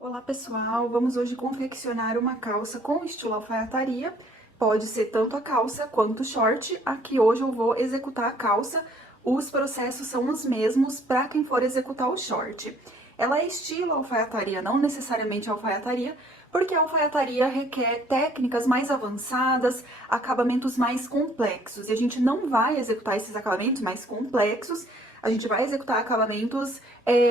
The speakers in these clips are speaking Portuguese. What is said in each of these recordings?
Olá pessoal, vamos hoje confeccionar uma calça com estilo alfaiataria. Pode ser tanto a calça quanto o short. Aqui hoje eu vou executar a calça. Os processos são os mesmos para quem for executar o short. Ela é estilo alfaiataria, não necessariamente alfaiataria, porque a alfaiataria requer técnicas mais avançadas, acabamentos mais complexos. E a gente não vai executar esses acabamentos mais complexos, a gente vai executar acabamentos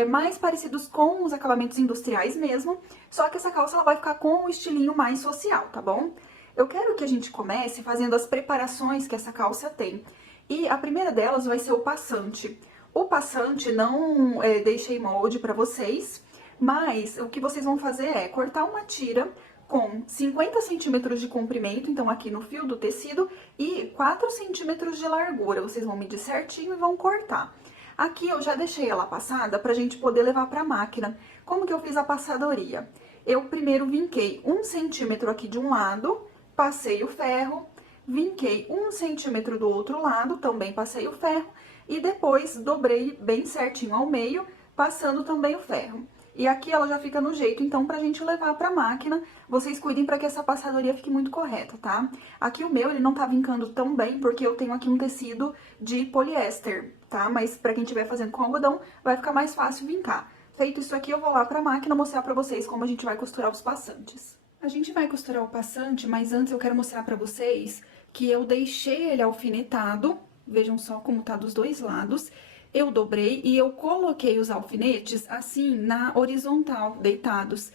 mais parecidos com os acabamentos industriais mesmo, só que essa calça ela vai ficar com um estilinho mais social, tá bom? Eu quero que a gente comece fazendo as preparações que essa calça tem. E a primeira delas vai ser o passante. O passante não deixei molde para vocês, mas o que vocês vão fazer é cortar uma tira com 50 centímetros de comprimento, então aqui no fio do tecido, e 4 centímetros de largura. Vocês vão medir certinho e vão cortar. Aqui eu já deixei ela passada pra gente poder levar pra máquina. Como que eu fiz a passadoria? Eu primeiro vinquei 1 centímetro aqui de um lado, passei o ferro, vinquei 1 centímetro do outro lado, também passei o ferro, e depois dobrei bem certinho ao meio, passando também o ferro. E aqui ela já fica no jeito, então, pra gente levar pra máquina, vocês cuidem pra que essa passadoria fique muito correta, tá? Aqui o meu, ele não tá vincando tão bem, porque eu tenho aqui um tecido de poliéster, tá? Mas pra quem estiver fazendo com algodão, vai ficar mais fácil vincar. Feito isso aqui, eu vou lá pra máquina mostrar pra vocês como a gente vai costurar os passantes. A gente vai costurar o passante, mas antes eu quero mostrar pra vocês que eu deixei ele alfinetado, vejam só como tá dos dois lados. Eu dobrei e eu coloquei os alfinetes assim na horizontal, deitados,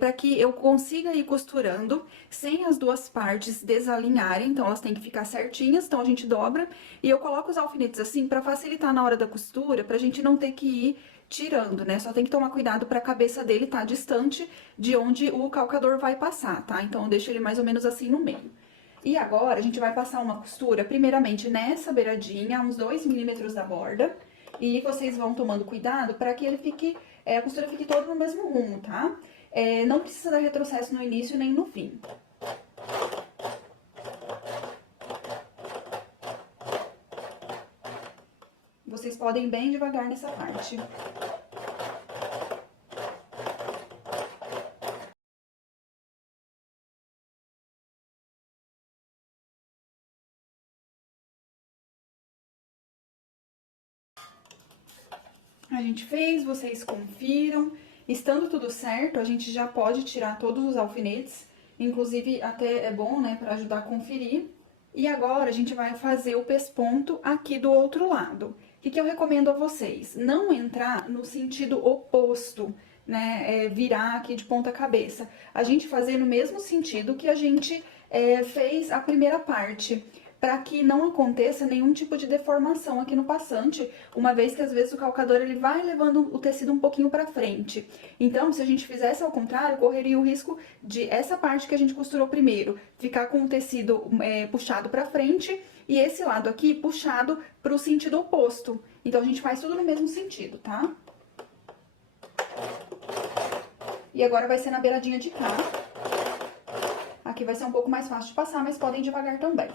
para que eu consiga ir costurando sem as duas partes desalinharem, então elas têm que ficar certinhas, então a gente dobra e eu coloco os alfinetes assim para facilitar na hora da costura, pra gente não ter que ir tirando, né? Só tem que tomar cuidado para a cabeça dele estar distante de onde o calcador vai passar, tá? Então eu deixo ele mais ou menos assim no meio. E agora, a gente vai passar uma costura, primeiramente nessa beiradinha, uns 2 milímetros da borda. E vocês vão tomando cuidado para que ele fique, a costura fique toda no mesmo rumo, tá? Não precisa dar retrocesso no início nem no fim. Vocês podem ir bem devagar nessa parte. A gente fez, vocês confiram. Estando tudo certo, a gente já pode tirar todos os alfinetes. Inclusive, até é bom, né, para ajudar a conferir. E agora, a gente vai fazer o pesponto aqui do outro lado. O que eu recomendo a vocês? Não entrar no sentido oposto, né, virar aqui de ponta cabeça. A gente fazer no mesmo sentido que a gente fez a primeira parte, para que não aconteça nenhum tipo de deformação aqui no passante, uma vez que às vezes o calcador ele vai levando o tecido um pouquinho para frente. Então, se a gente fizesse ao contrário, correria o risco de essa parte que a gente costurou primeiro ficar com o tecido puxado para frente e esse lado aqui puxado para o sentido oposto. Então, a gente faz tudo no mesmo sentido, tá? E agora vai ser na beiradinha de cá. Aqui vai ser um pouco mais fácil de passar, mas podem ir devagar também.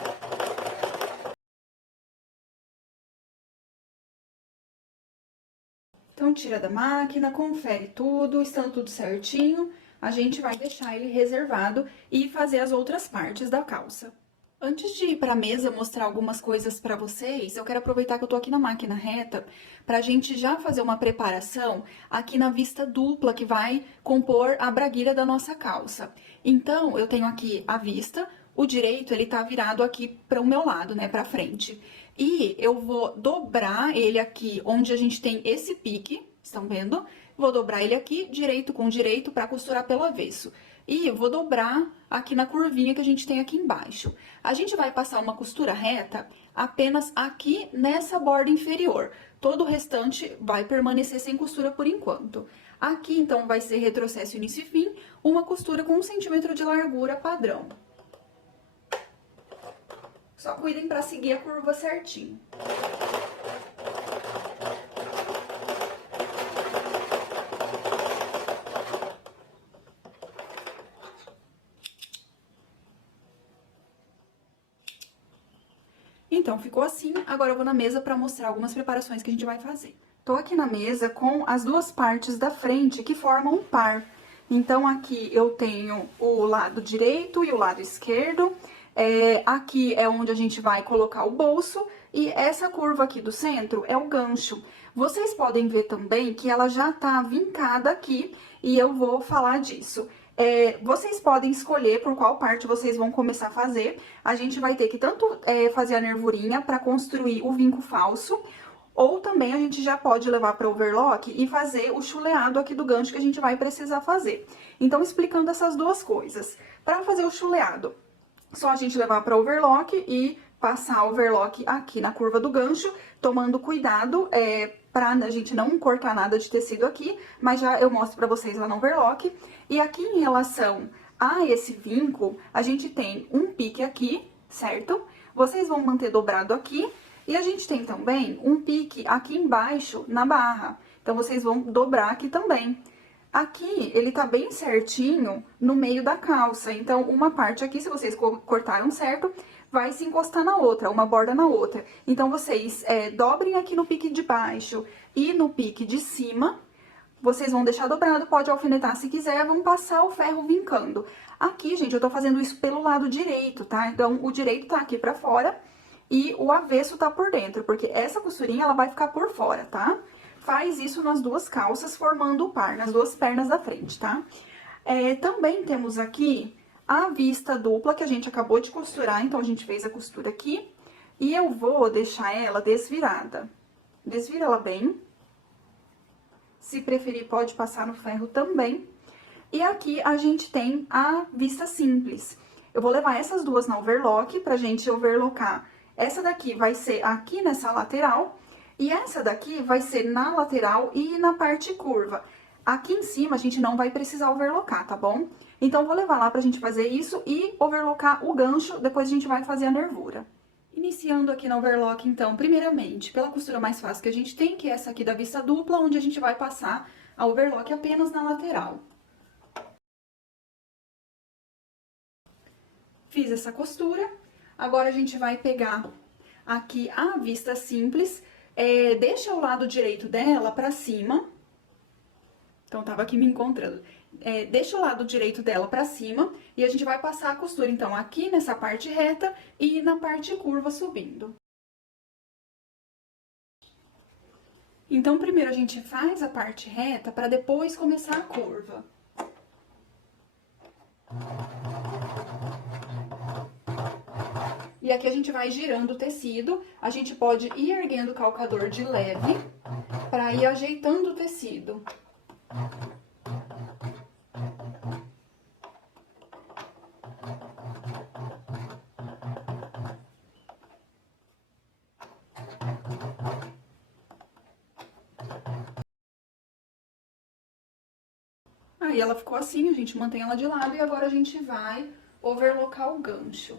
Então, tira da máquina, confere tudo, estando tudo certinho, a gente vai deixar ele reservado e fazer as outras partes da calça. Antes de ir para a mesa mostrar algumas coisas para vocês, eu quero aproveitar que eu tô aqui na máquina reta para a gente já fazer uma preparação aqui na vista dupla que vai compor a braguilha da nossa calça. Então, eu tenho aqui a vista, o direito ele tá virado aqui para o meu lado, né, para frente. E eu vou dobrar ele aqui onde a gente tem esse pique, estão vendo? Vou dobrar ele aqui, direito com direito, para costurar pelo avesso. E eu vou dobrar aqui na curvinha que a gente tem aqui embaixo. A gente vai passar uma costura reta apenas aqui nessa borda inferior. Todo o restante vai permanecer sem costura por enquanto. Aqui, então, vai ser retrocesso início e fim, uma costura com 1 centímetro de largura padrão. Só cuidem para seguir a curva certinho. Então, ficou assim. Agora eu vou na mesa para mostrar algumas preparações que a gente vai fazer. Tô aqui na mesa com as duas partes da frente que formam um par. Então, aqui eu tenho o lado direito e o lado esquerdo. Aqui é onde a gente vai colocar o bolso. E essa curva aqui do centro é o gancho. Vocês podem ver também que ela já tá vincada aqui e eu vou falar disso. Vocês podem escolher por qual parte vocês vão começar a fazer. A gente vai ter que tanto fazer a nervurinha para construir o vinco falso, ou também a gente já pode levar para overlock e fazer o chuleado aqui do gancho que a gente vai precisar fazer. Então, explicando essas duas coisas. Para fazer o chuleado, só a gente levar para overlock e passar o overlock aqui na curva do gancho, tomando cuidado para a gente não cortar nada de tecido aqui, mas já eu mostro para vocês lá no overlock. E aqui em relação a esse vinco, a gente tem um pique aqui, certo? Vocês vão manter dobrado aqui. E a gente tem também um pique aqui embaixo na barra. Então, vocês vão dobrar aqui também. Aqui, ele tá bem certinho no meio da calça. Então, uma parte aqui, se vocês cortaram certo, vai se encostar na outra, uma borda na outra. Então, vocês dobrem aqui no pique de baixo e no pique de cima. Vocês vão deixar dobrado, pode alfinetar se quiser, vão passar o ferro vincando. Aqui, gente, eu tô fazendo isso pelo lado direito, tá? Então, o direito tá aqui pra fora e o avesso tá por dentro, porque essa costurinha, ela vai ficar por fora, tá? Faz isso nas duas calças, formando o par, nas duas pernas da frente, tá? Também temos aqui a vista dupla, que a gente acabou de costurar, então a gente fez a costura aqui. E eu vou deixar ela desvirada. Desvira ela bem. Se preferir, pode passar no ferro também. E aqui a gente tem a vista simples. Eu vou levar essas duas na overlock pra gente overlocar. Essa daqui vai ser aqui nessa lateral, e essa daqui vai ser na lateral e na parte curva. Aqui em cima a gente não vai precisar overlocar, tá bom? Então, vou levar lá pra gente fazer isso e overlocar o gancho, depois a gente vai fazer a nervura. Iniciando aqui na overlock, então, primeiramente, pela costura mais fácil que a gente tem, que é essa aqui da vista dupla, onde a gente vai passar a overlock apenas na lateral. Fiz essa costura. Agora, a gente vai pegar aqui a vista simples, deixa o lado direito dela pra cima. Então, tava aqui me encontrando. Deixa o lado direito dela pra cima e a gente vai passar a costura, então, aqui nessa parte reta e na parte curva subindo. Então, primeiro a gente faz a parte reta pra depois começar a curva. E aqui a gente vai girando o tecido, a gente pode ir erguendo o calcador de leve pra ir ajeitando o tecido. Aí ela ficou assim, a gente mantém ela de lado e agora a gente vai overlocar o gancho.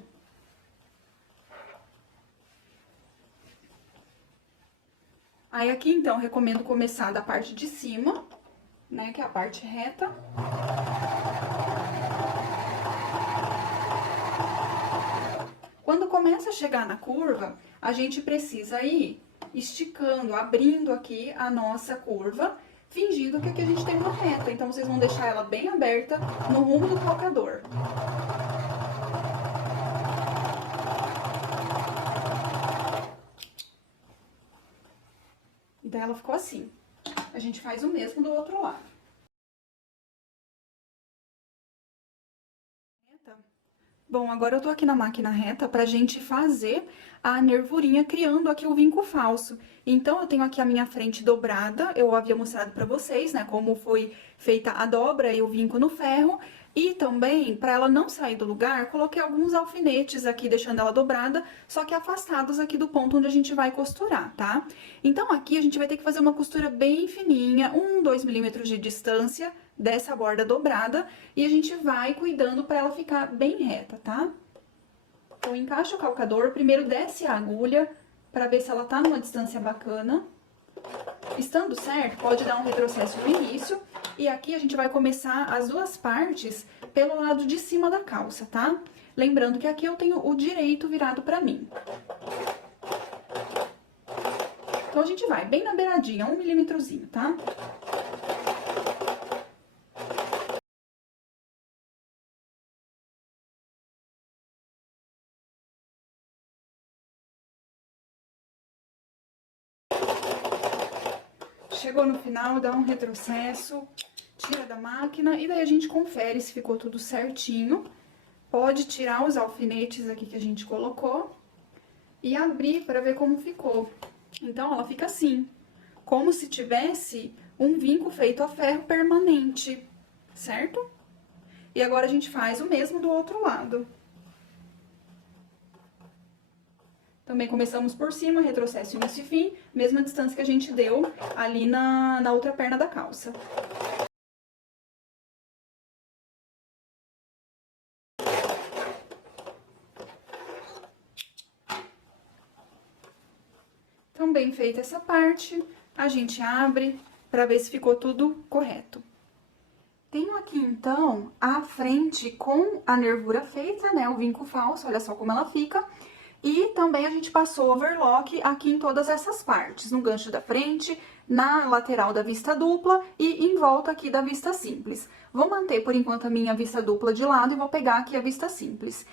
Aí, aqui, então, eu recomendo começar da parte de cima, né, que é a parte reta. Quando começa a chegar na curva, a gente precisa ir esticando, abrindo aqui a nossa curva, fingindo que aqui a gente tem uma reta. Então, vocês vão deixar ela bem aberta no rumo do calcador. E daí ela ficou assim. A gente faz o mesmo do outro lado. Bom, agora eu tô aqui na máquina reta pra gente fazer a nervurinha, criando aqui o vinco falso. Então, eu tenho aqui a minha frente dobrada, eu havia mostrado pra vocês, né, como foi feita a dobra e o vinco no ferro. E também, pra ela não sair do lugar, coloquei alguns alfinetes aqui, deixando ela dobrada, só que afastados aqui do ponto onde a gente vai costurar, tá? Então, aqui a gente vai ter que fazer uma costura bem fininha, 2 milímetros de distância dessa borda dobrada, e a gente vai cuidando pra ela ficar bem reta, tá? Então, encaixa o calcador, primeiro desce a agulha pra ver se ela tá numa distância bacana. Estando certo, pode dar um retrocesso no início. E aqui a gente vai começar as duas partes pelo lado de cima da calça, tá? Lembrando que aqui eu tenho o direito virado pra mim. Então, a gente vai bem na beiradinha, 1 milímetrozinho, tá? chegou no final, dá um retrocesso, tira da máquina e daí a gente confere se ficou tudo certinho. Pode tirar os alfinetes aqui que a gente colocou e abrir para ver como ficou. Então, ela fica assim, como se tivesse um vinco feito a ferro permanente, certo? E agora a gente faz o mesmo do outro lado. Também começamos por cima, retrocesso, início e fim, mesma distância que a gente deu ali na outra perna da calça. Então, bem feita essa parte, a gente abre para ver se ficou tudo correto. Tenho aqui, então, a frente com a nervura feita, né, o vinco falso, olha só como ela fica. E também a gente passou overlock aqui em todas essas partes, no gancho da frente, na lateral da vista dupla e em volta aqui da vista simples. Vou manter, por enquanto, a minha vista dupla de lado e vou pegar aqui a vista simples.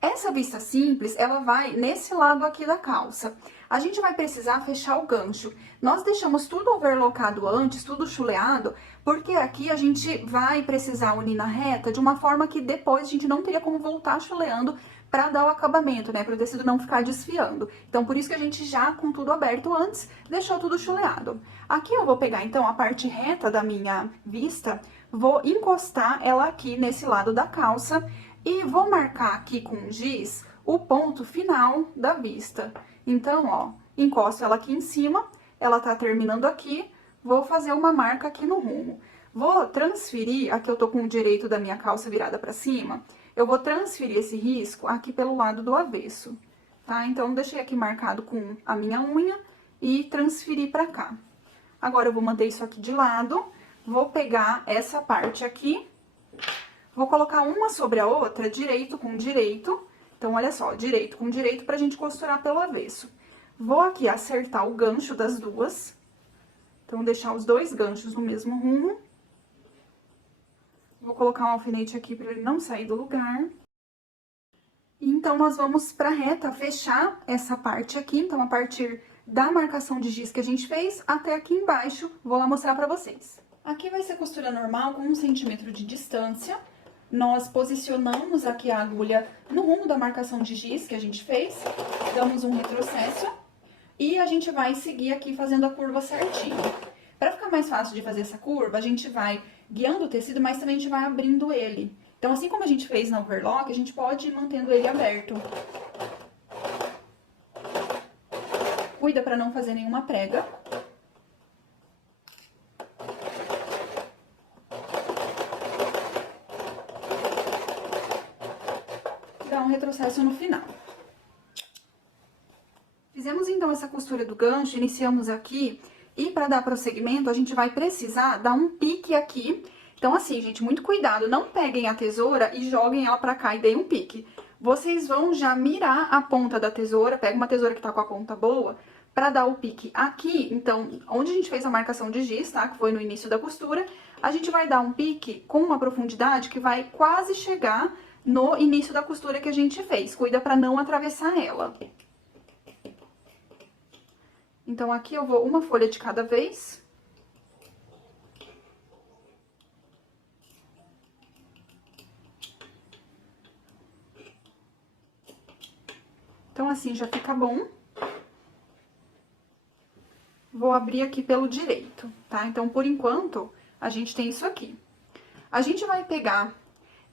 Essa vista simples, ela vai nesse lado aqui da calça. A gente vai precisar fechar o gancho. Nós deixamos tudo overlockado antes, tudo chuleado, porque aqui a gente vai precisar unir na reta de uma forma que depois a gente não teria como voltar chuleando para dar o acabamento, né, para o tecido não ficar desfiando. Então, por isso que a gente já, com tudo aberto antes, deixou tudo chuleado. Aqui eu vou pegar, então, a parte reta da minha vista, vou encostar ela aqui nesse lado da calça e vou marcar aqui com giz o ponto final da vista. Então, ó, encosto ela aqui em cima, ela tá terminando aqui, vou fazer uma marca aqui no rumo. Vou transferir, aqui eu tô com o direito da minha calça virada pra cima, eu vou transferir esse risco aqui pelo lado do avesso, tá? Então, deixei aqui marcado com a minha unha e transferir pra cá. Agora, eu vou manter isso aqui de lado, vou pegar essa parte aqui, vou colocar uma sobre a outra, direito com direito. Então, olha só, direito com direito pra gente costurar pelo avesso. Vou aqui acertar o gancho das duas. Então, deixar os dois ganchos no mesmo rumo. Vou colocar um alfinete aqui pra ele não sair do lugar. Então, nós vamos pra reta fechar essa parte aqui. Então, a partir da marcação de giz que a gente fez até aqui embaixo, vou lá mostrar pra vocês. Aqui vai ser costura normal com 1 centímetro de distância. Nós posicionamos aqui a agulha no rumo da marcação de giz que a gente fez, damos um retrocesso e a gente vai seguir aqui fazendo a curva certinho. Para ficar mais fácil de fazer essa curva, a gente vai guiando o tecido, mas também a gente vai abrindo ele. Então, assim como a gente fez na overlock, a gente pode ir mantendo ele aberto. Cuida para não fazer nenhuma prega. Dá um retrocesso no final. Fizemos então essa costura do gancho, iniciamos aqui, e para dar prosseguimento a gente vai precisar dar um pique aqui. Então assim, gente, muito cuidado, não peguem a tesoura e joguem ela pra cá e deem um pique. Vocês vão já mirar a ponta da tesoura, pega uma tesoura que tá com a ponta boa, pra dar o pique aqui. Então, onde a gente fez a marcação de giz, tá, que foi no início da costura, a gente vai dar um pique com uma profundidade que vai quase chegar no início da costura que a gente fez. Cuida pra não atravessar ela. Então, aqui eu vou uma folha de cada vez. Então, assim já fica bom. Vou abrir aqui pelo direito, tá? Então, por enquanto, a gente tem isso aqui. A gente vai pegar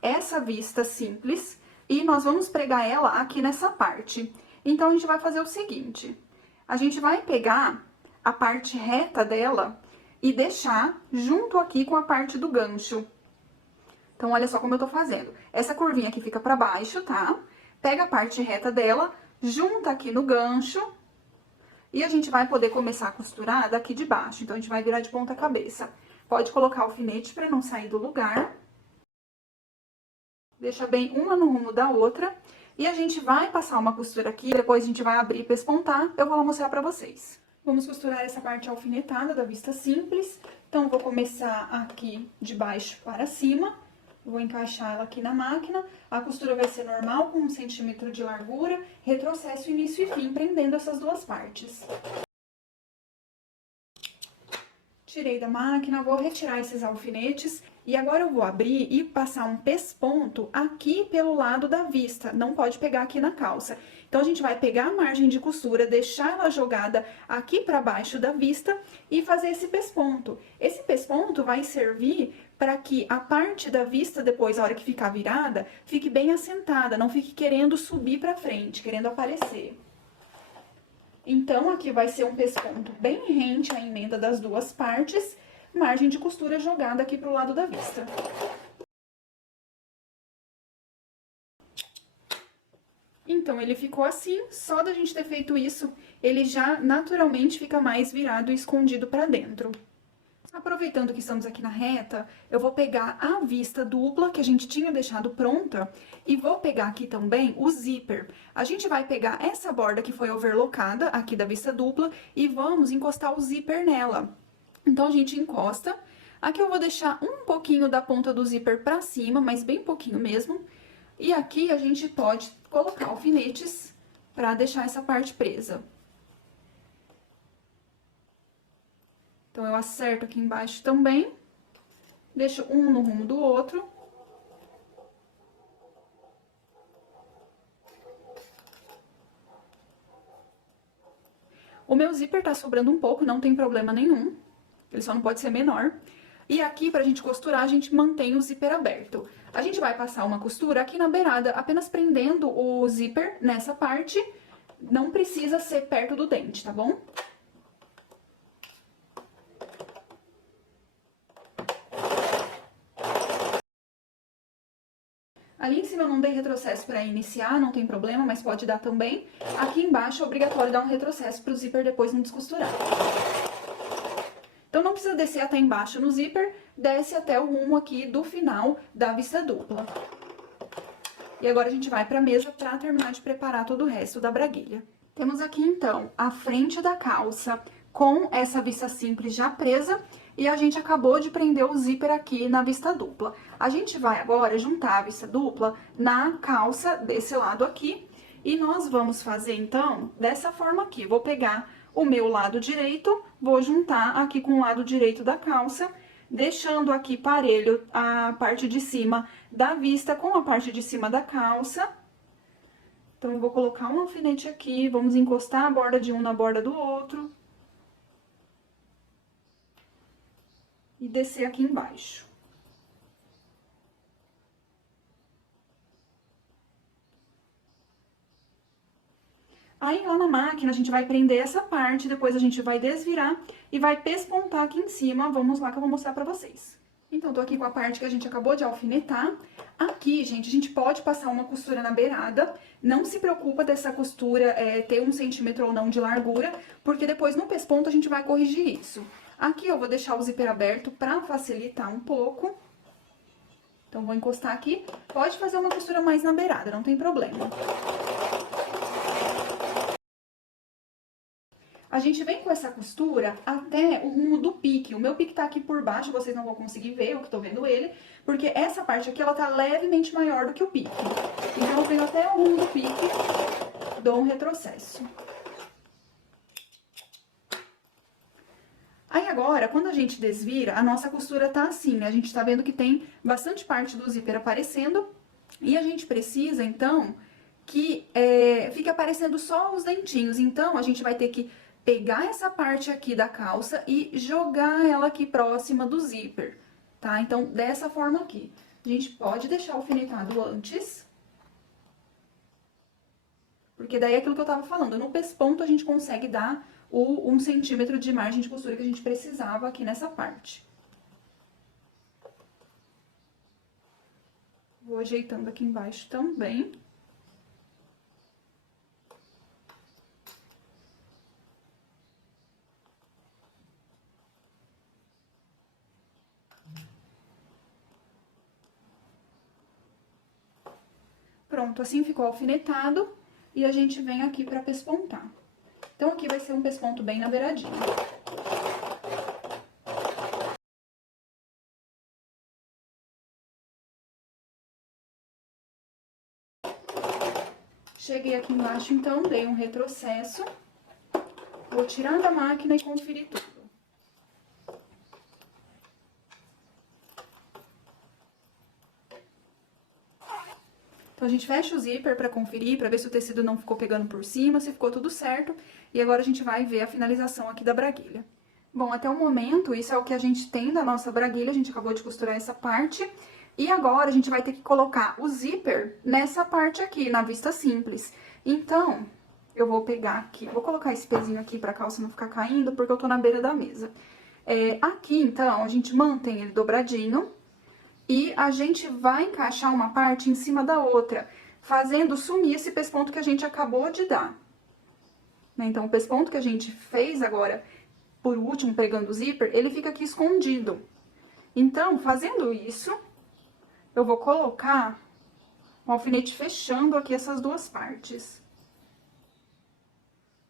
essa vista simples e nós vamos pregar ela aqui nessa parte. Então, a gente vai fazer o seguinte: a gente vai pegar a parte reta dela e deixar junto aqui com a parte do gancho. Então, olha só como eu tô fazendo. Essa curvinha aqui fica pra baixo, tá? Pega a parte reta dela, junta aqui no gancho e a gente vai poder começar a costurar daqui de baixo. Então, a gente vai virar de ponta cabeça. Pode colocar alfinete pra não sair do lugar. Deixa bem uma no rumo da outra. E a gente vai passar uma costura aqui, depois a gente vai abrir e pespontar. Eu vou lá mostrar pra vocês. Vamos costurar essa parte alfinetada da vista simples. Então, vou começar aqui de baixo para cima. Vou encaixar ela aqui na máquina. A costura vai ser normal, com 1 centímetro de largura, retrocesso, início e fim, prendendo essas duas partes. Tirei da máquina, vou retirar esses alfinetes e agora eu vou abrir e passar um pesponto aqui pelo lado da vista, não pode pegar aqui na calça. Então, a gente vai pegar a margem de costura, deixar ela jogada aqui pra baixo da vista e fazer esse pesponto. Esse pesponto vai servir para que a parte da vista, depois, a hora que ficar virada, fique bem assentada, não fique querendo subir pra frente, querendo aparecer. Então, aqui vai ser um pesponto bem rente à emenda das duas partes, margem de costura jogada aqui pro lado da vista. Então, ele ficou assim, só da gente ter feito isso, ele já naturalmente fica mais virado e escondido pra dentro. Aproveitando que estamos aqui na reta, eu vou pegar a vista dupla que a gente tinha deixado pronta e vou pegar aqui também o zíper. A gente vai pegar essa borda que foi overlocada aqui da vista dupla e vamos encostar o zíper nela. Então, a gente encosta. Aqui eu vou deixar um pouquinho da ponta do zíper pra cima, mas bem pouquinho mesmo. E aqui a gente pode colocar alfinetes pra deixar essa parte presa. Então, eu acerto aqui embaixo também, deixo um no rumo do outro. O meu zíper tá sobrando um pouco, não tem problema nenhum, ele só não pode ser menor. E aqui, pra gente costurar, a gente mantém o zíper aberto. A gente vai passar uma costura aqui na beirada, apenas prendendo o zíper nessa parte, não precisa ser perto do dente, tá bom? Ali em cima eu não dei retrocesso para iniciar, não tem problema, mas pode dar também. Aqui embaixo é obrigatório dar um retrocesso para o zíper depois não descosturar. Então, não precisa descer até embaixo no zíper, desce até o rumo aqui do final da vista dupla. E agora a gente vai para a mesa para terminar de preparar todo o resto da braguilha. Temos aqui, então, a frente da calça com essa vista simples já presa e a gente acabou de prender o zíper aqui na vista dupla. A gente vai agora juntar a vista dupla na calça desse lado aqui e nós vamos fazer, então, dessa forma aqui. Vou pegar o meu lado direito, vou juntar aqui com o lado direito da calça, deixando aqui parelho a parte de cima da vista com a parte de cima da calça. Então, eu vou colocar um alfinete aqui, vamos encostar a borda de um na borda do outro. E descer aqui embaixo. Aí, lá na máquina, a gente vai prender essa parte, depois a gente vai desvirar e vai pespontar aqui em cima. Vamos lá que eu vou mostrar pra vocês. Então, tô aqui com a parte que a gente acabou de alfinetar. Aqui, gente, a gente pode passar uma costura na beirada. Não se preocupa dessa costura ter 1 centímetro ou não de largura, porque depois no pesponto a gente vai corrigir isso. Aqui eu vou deixar o zíper aberto pra facilitar um pouco. Então, vou encostar aqui. Pode fazer uma costura mais na beirada, não tem problema. A gente vem com essa costura até o rumo do pique. O meu pique tá aqui por baixo, vocês não vão conseguir ver, eu que tô vendo ele, porque essa parte aqui, ela tá levemente maior do que o pique. Então, eu venho até o rumo do pique, dou um retrocesso. Aí, agora, quando a gente desvira, a nossa costura tá assim, né? A gente tá vendo que tem bastante parte do zíper aparecendo, e a gente precisa, então, que fique aparecendo só os dentinhos. Então, a gente vai ter que pegar essa parte aqui da calça e jogar ela aqui próxima do zíper, tá? Então, dessa forma aqui. A gente pode deixar alfinetado antes, porque daí é aquilo que eu tava falando, no pesponto a gente consegue dar o 1 centímetro de margem de costura que a gente precisava aqui nessa parte. Vou ajeitando aqui embaixo também. Pronto, assim ficou alfinetado e a gente vem aqui pra pespontar. Então, aqui vai ser um pesponto bem na beiradinha. Cheguei aqui embaixo, então, dei um retrocesso. Vou tirar da máquina e conferir tudo. Então, a gente fecha o zíper pra conferir, pra ver se o tecido não ficou pegando por cima, se ficou tudo certo. E agora a gente vai ver a finalização aqui da braguilha. Bom, até o momento, isso é o que a gente tem da nossa braguilha, a gente acabou de costurar essa parte. E agora, a gente vai ter que colocar o zíper nessa parte aqui, na vista simples. Então, eu vou pegar aqui, vou colocar esse pezinho aqui pra calça não ficar caindo, porque eu tô na beira da mesa. Aqui, então, a gente mantém ele dobradinho e a gente vai encaixar uma parte em cima da outra, fazendo sumir esse pesponto que a gente acabou de dar. Então, o pesponto que a gente fez agora, por último, pegando o zíper, ele fica aqui escondido. Então, fazendo isso, eu vou colocar um alfinete fechando aqui essas duas partes.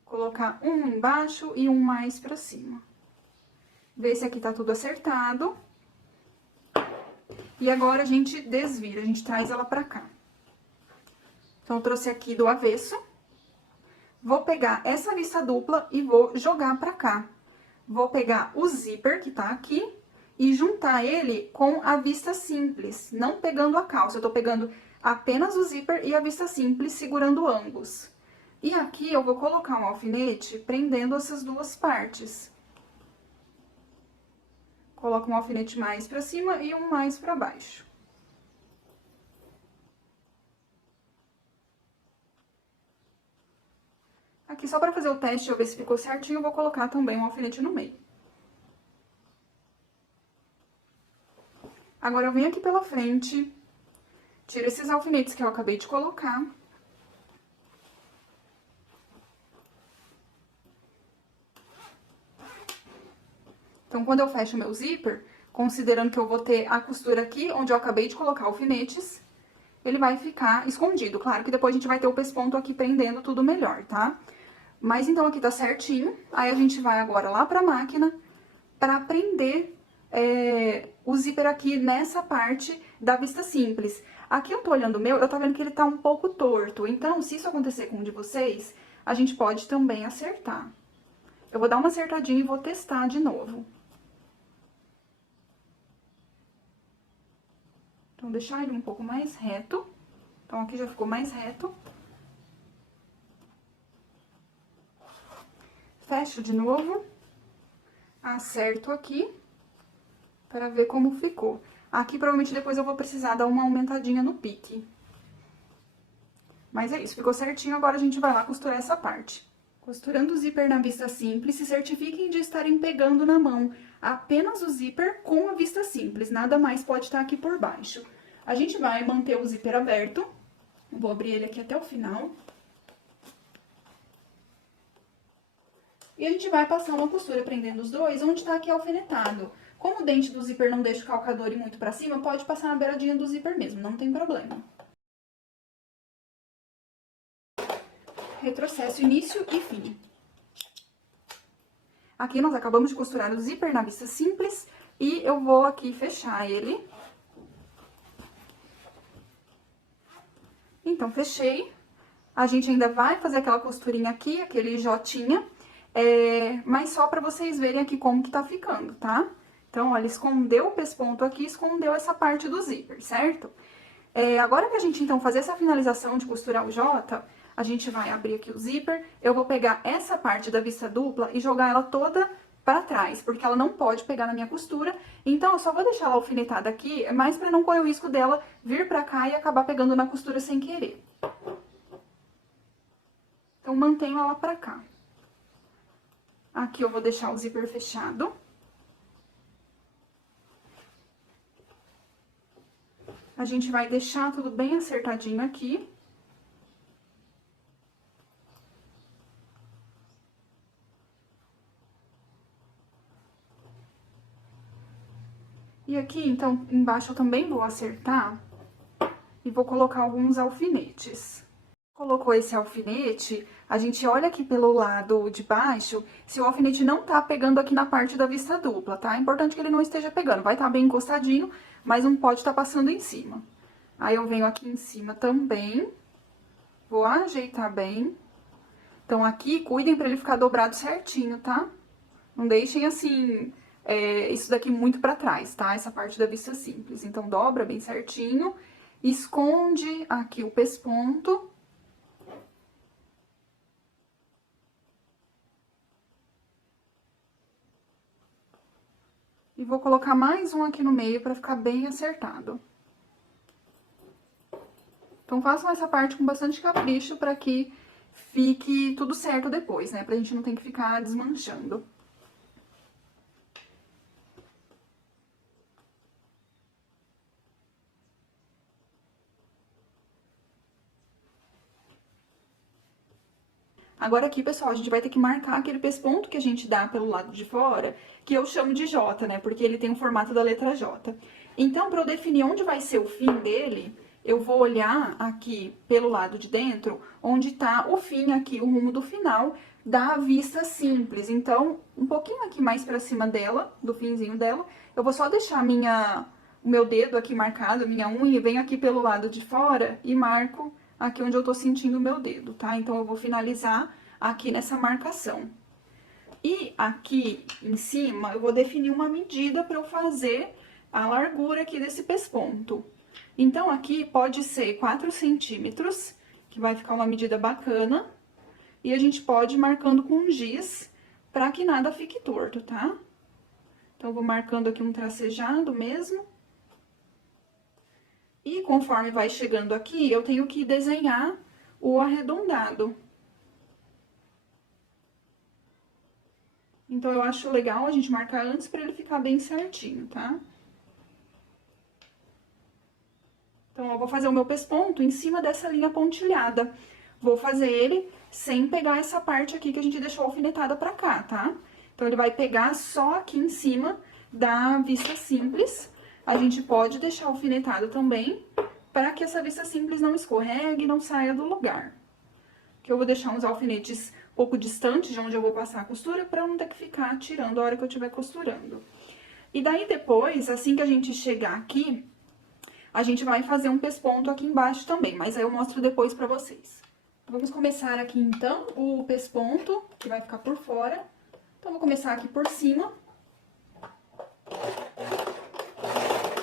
Colocar um embaixo e um mais pra cima. Ver se aqui tá tudo acertado. E agora a gente desvira, a gente traz ela pra cá. Então, eu trouxe aqui do avesso. Vou pegar essa vista dupla e vou jogar pra cá. Vou pegar o zíper que tá aqui e juntar ele com a vista simples, não pegando a calça. Eu tô pegando apenas o zíper e a vista simples, segurando ambos. E aqui eu vou colocar um alfinete prendendo essas duas partes. Coloco um alfinete mais pra cima e um mais pra baixo. Aqui, só pra fazer o teste, eu ver se ficou certinho, eu vou colocar também um alfinete no meio. Agora, eu venho aqui pela frente, tiro esses alfinetes que eu acabei de colocar. Então, quando eu fecho meu zíper, considerando que eu vou ter a costura aqui, onde eu acabei de colocar alfinetes, ele vai ficar escondido. Claro que depois a gente vai ter o pesponto aqui prendendo tudo melhor, tá? Mas, então, aqui tá certinho. Aí, a gente vai agora lá pra máquina pra prender o zíper aqui nessa parte da vista simples. Aqui eu tô olhando o meu, eu tô vendo que ele tá um pouco torto. Então, se isso acontecer com um de vocês, a gente pode também acertar. Eu vou dar uma acertadinha e vou testar de novo. Então, deixar ele um pouco mais reto. Então, aqui já ficou mais reto. Fecho de novo. Acerto aqui, para ver como ficou. Aqui, provavelmente, depois eu vou precisar dar uma aumentadinha no pique. Mas é isso, ficou certinho, agora a gente vai lá costurar essa parte. Costurando o zíper na vista simples, se certifiquem de estarem pegando na mão apenas o zíper com a vista simples, nada mais pode estar aqui por baixo. A gente vai manter o zíper aberto, vou abrir ele aqui até o final. E a gente vai passar uma costura prendendo os dois, onde tá aqui alfinetado. Como o dente do zíper não deixa o calcador ir muito pra cima, pode passar na beiradinha do zíper mesmo, não tem problema. Retrocesso, início e fim. Aqui nós acabamos de costurar o zíper na vista simples e eu vou aqui fechar ele. Então, fechei. A gente ainda vai fazer aquela costurinha aqui, aquele jotinha, mas só pra vocês verem aqui como que tá ficando, tá? Então, olha, escondeu o pesponto aqui, escondeu essa parte do zíper, certo? Agora que a gente, então, fazer essa finalização de costurar o jota, a gente vai abrir aqui o zíper, eu vou pegar essa parte da vista dupla e jogar ela toda pra trás, porque ela não pode pegar na minha costura, então eu só vou deixar ela alfinetada aqui, mais pra não correr o risco dela vir pra cá e acabar pegando na costura sem querer. Então, mantenho ela pra cá. Aqui eu vou deixar o zíper fechado. A gente vai deixar tudo bem acertadinho aqui. E aqui, então, embaixo eu também vou acertar e vou colocar alguns alfinetes. Colocou esse alfinete, a gente olha aqui pelo lado de baixo, se o alfinete não tá pegando aqui na parte da vista dupla, tá? É importante que ele não esteja pegando, vai estar bem encostadinho, mas não pode estar passando em cima. Aí, eu venho aqui em cima também, vou ajeitar bem. Então, aqui, cuidem pra ele ficar dobrado certinho, tá? Não deixem, assim, isso daqui muito pra trás, tá? Essa parte da vista simples. Então, dobra bem certinho. esconde aqui o pesponto. E vou colocar mais um aqui no meio pra ficar bem acertado. Então, façam essa parte com bastante capricho pra que fique tudo certo depois, né? Pra gente não ter que ficar desmanchando. Agora aqui, pessoal, a gente vai ter que marcar aquele pesponto que a gente dá pelo lado de fora, que eu chamo de J, né? Porque ele tem o formato da letra J. Então, para eu definir onde vai ser o fim dele, eu vou olhar aqui pelo lado de dentro, onde tá o fim aqui, o rumo do final da vista simples. Então, um pouquinho aqui mais pra cima dela, do finzinho dela, eu vou só deixar o meu dedo aqui marcado, minha unha, e venho aqui pelo lado de fora e marco aqui onde eu tô sentindo o meu dedo, tá? Então, eu vou finalizar aqui nessa marcação. E aqui em cima, eu vou definir uma medida pra eu fazer a largura aqui desse pesponto. Então, aqui pode ser 4 centímetros, que vai ficar uma medida bacana. E a gente pode ir marcando com giz, pra que nada fique torto, tá? Então, eu vou marcando aqui um tracejado mesmo. E conforme vai chegando aqui, eu tenho que desenhar o arredondado. Então, eu acho legal a gente marcar antes pra ele ficar bem certinho, tá? Então, eu vou fazer o meu pesponto em cima dessa linha pontilhada. Vou fazer ele sem pegar essa parte aqui que a gente deixou alfinetada pra cá, tá? Então, ele vai pegar só aqui em cima da vista simples. A gente pode deixar alfinetado também, para que essa vista simples não escorregue e não saia do lugar. Que eu vou deixar uns alfinetes um pouco distantes de onde eu vou passar a costura, pra eu não ter que ficar tirando a hora que eu estiver costurando. E daí, depois, assim que a gente chegar aqui, a gente vai fazer um pesponto aqui embaixo também, mas aí eu mostro depois pra vocês. Vamos começar aqui, então, o pesponto, que vai ficar por fora. Então, vou começar aqui por cima.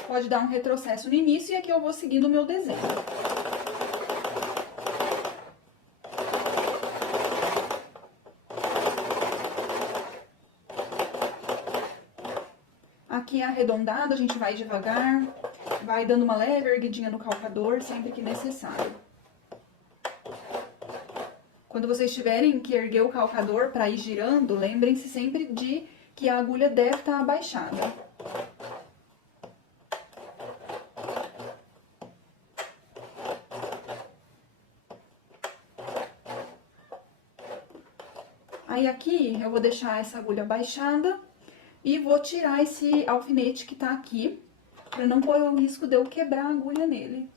Pode dar um retrocesso no início e aqui eu vou seguindo o meu desenho. Aqui arredondado, a gente vai devagar, vai dando uma leve erguidinha no calcador, sempre que necessário. Quando vocês tiverem que erguer o calcador para ir girando, lembrem-se sempre de que a agulha deve estar abaixada. Aí aqui eu vou deixar essa agulha abaixada e vou tirar esse alfinete que tá aqui, para não correr o risco de eu quebrar a agulha nele.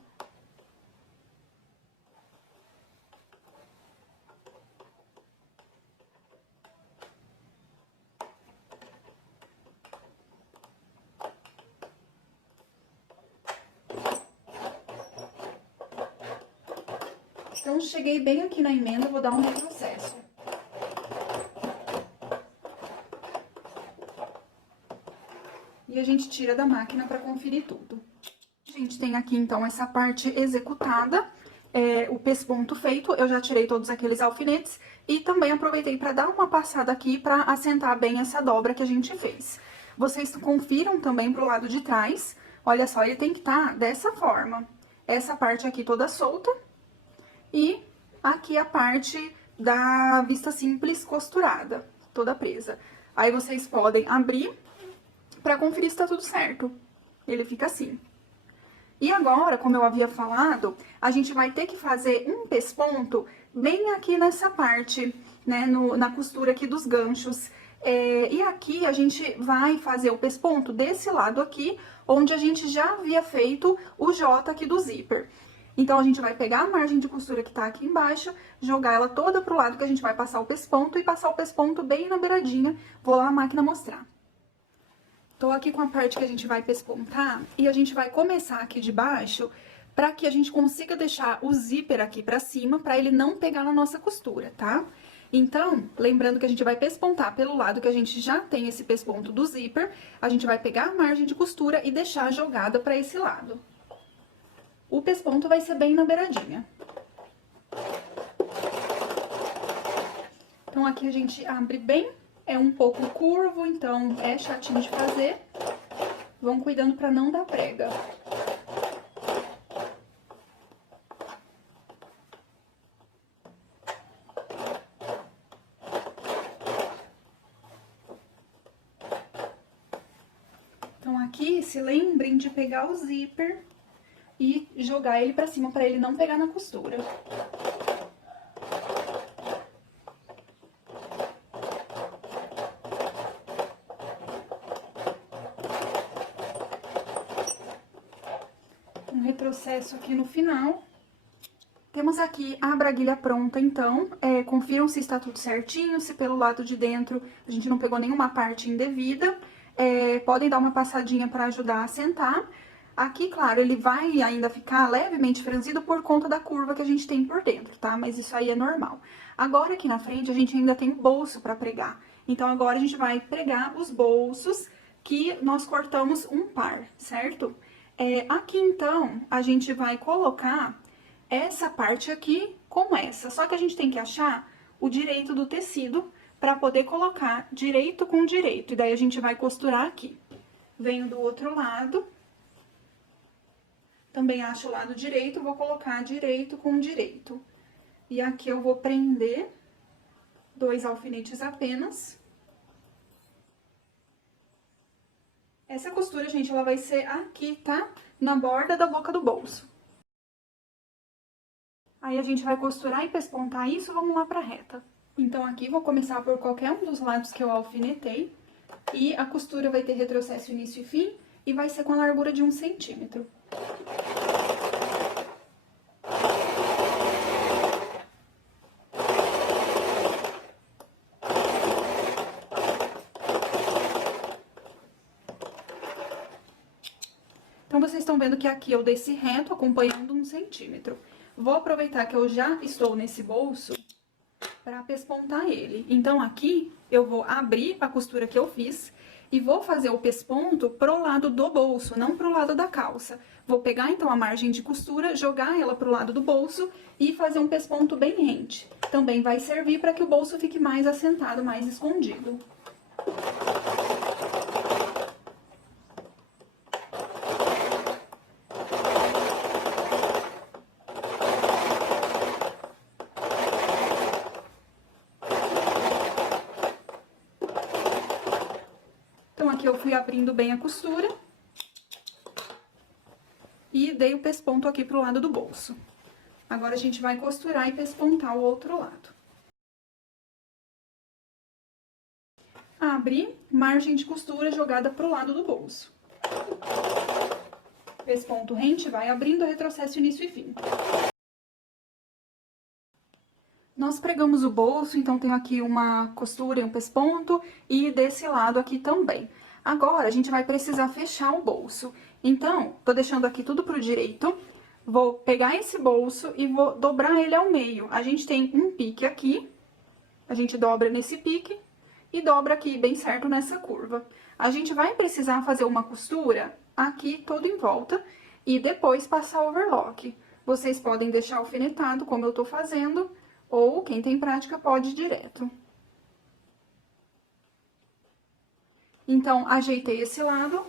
Então, cheguei bem aqui na emenda, vou dar um retrocesso. E a gente tira da máquina para conferir tudo. A gente tem aqui, então, essa parte executada, o pesponto feito. Eu já tirei todos aqueles alfinetes e também aproveitei para dar uma passada aqui para assentar bem essa dobra que a gente fez. Vocês confiram também pro lado de trás. Olha só, ele tem que estar dessa forma. Essa parte aqui toda solta e aqui a parte da vista simples costurada, toda presa. Aí vocês podem abrir para conferir se tá tudo certo. Ele fica assim. E agora, como eu havia falado, a gente vai ter que fazer um pesponto bem aqui nessa parte, né, na costura aqui dos ganchos. E aqui a gente vai fazer o pesponto desse lado aqui, onde a gente já havia feito o J aqui do zíper. Então, a gente vai pegar a margem de costura que tá aqui embaixo, jogar ela toda pro lado que a gente vai passar o pesponto e passar o pesponto bem na beiradinha. Vou lá na máquina mostrar. Tô aqui com a parte que a gente vai pespontar e a gente vai começar aqui de baixo pra que a gente consiga deixar o zíper aqui pra cima, pra ele não pegar na nossa costura, tá? Então, lembrando que a gente vai pespontar pelo lado que a gente já tem esse pesponto do zíper, a gente vai pegar a margem de costura e deixar jogada pra esse lado. O pesponto vai ser bem na beiradinha. Então, aqui a gente abre bem, é um pouco curvo, então é chatinho de fazer. Vão cuidando pra não dar prega. Então, aqui, se lembrem de pegar o zíper e jogar ele pra cima, pra ele não pegar na costura. Um retrocesso aqui no final. Temos aqui a braguilha pronta, então, confiram se está tudo certinho, se pelo lado de dentro a gente não pegou nenhuma parte indevida. Podem dar uma passadinha para ajudar a assentar. Aqui, claro, ele vai ainda ficar levemente franzido por conta da curva que a gente tem por dentro, tá? Mas isso aí é normal. Agora, aqui na frente, a gente ainda tem bolso para pregar. Então, agora a gente vai pregar os bolsos que nós cortamos um par, certo? Aqui, então, a gente vai colocar essa parte aqui com essa. Só que a gente tem que achar o direito do tecido para poder colocar direito com direito. E daí a gente vai costurar aqui. Venho do outro lado. Também acho o lado direito, vou colocar direito com direito. E aqui eu vou prender 2 alfinetes apenas. Essa costura, gente, ela vai ser aqui, tá? Na borda da boca do bolso. Aí, a gente vai costurar e pespontar isso, vamos lá pra reta. Então, aqui, vou começar por qualquer um dos lados que eu alfinetei. E a costura vai ter retrocesso início e fim, e vai ser com a largura de 1 centímetro. Então, vocês estão vendo que aqui eu desci reto, acompanhando 1 centímetro. Vou aproveitar que eu já estou nesse bolso para pespontar ele. Então, aqui eu vou abrir a costura que eu fiz e vou fazer o pesponto pro lado do bolso, não pro lado da calça. Vou pegar, então, a margem de costura, jogar ela pro lado do bolso e fazer um pesponto bem rente. Também vai servir para que o bolso fique mais assentado, mais escondido. Então, aqui eu fui abrindo bem a costura e dei o pesponto aqui pro lado do bolso. Agora, a gente vai costurar e pespontar o outro lado. Abri, margem de costura jogada pro lado do bolso. Pesponto rente, vai abrindo, retrocesso início e fim. Nós pregamos o bolso, então tenho aqui uma costura e um pesponto, e desse lado aqui também. Agora, a gente vai precisar fechar o bolso. Então, tô deixando aqui tudo pro direito, vou pegar esse bolso e vou dobrar ele ao meio. A gente tem um pique aqui, a gente dobra nesse pique e dobra aqui bem certo nessa curva. A gente vai precisar fazer uma costura aqui todo em volta e depois passar o overlock. Vocês podem deixar alfinetado, como eu tô fazendo, ou quem tem prática pode ir direto. Então, ajeitei esse lado,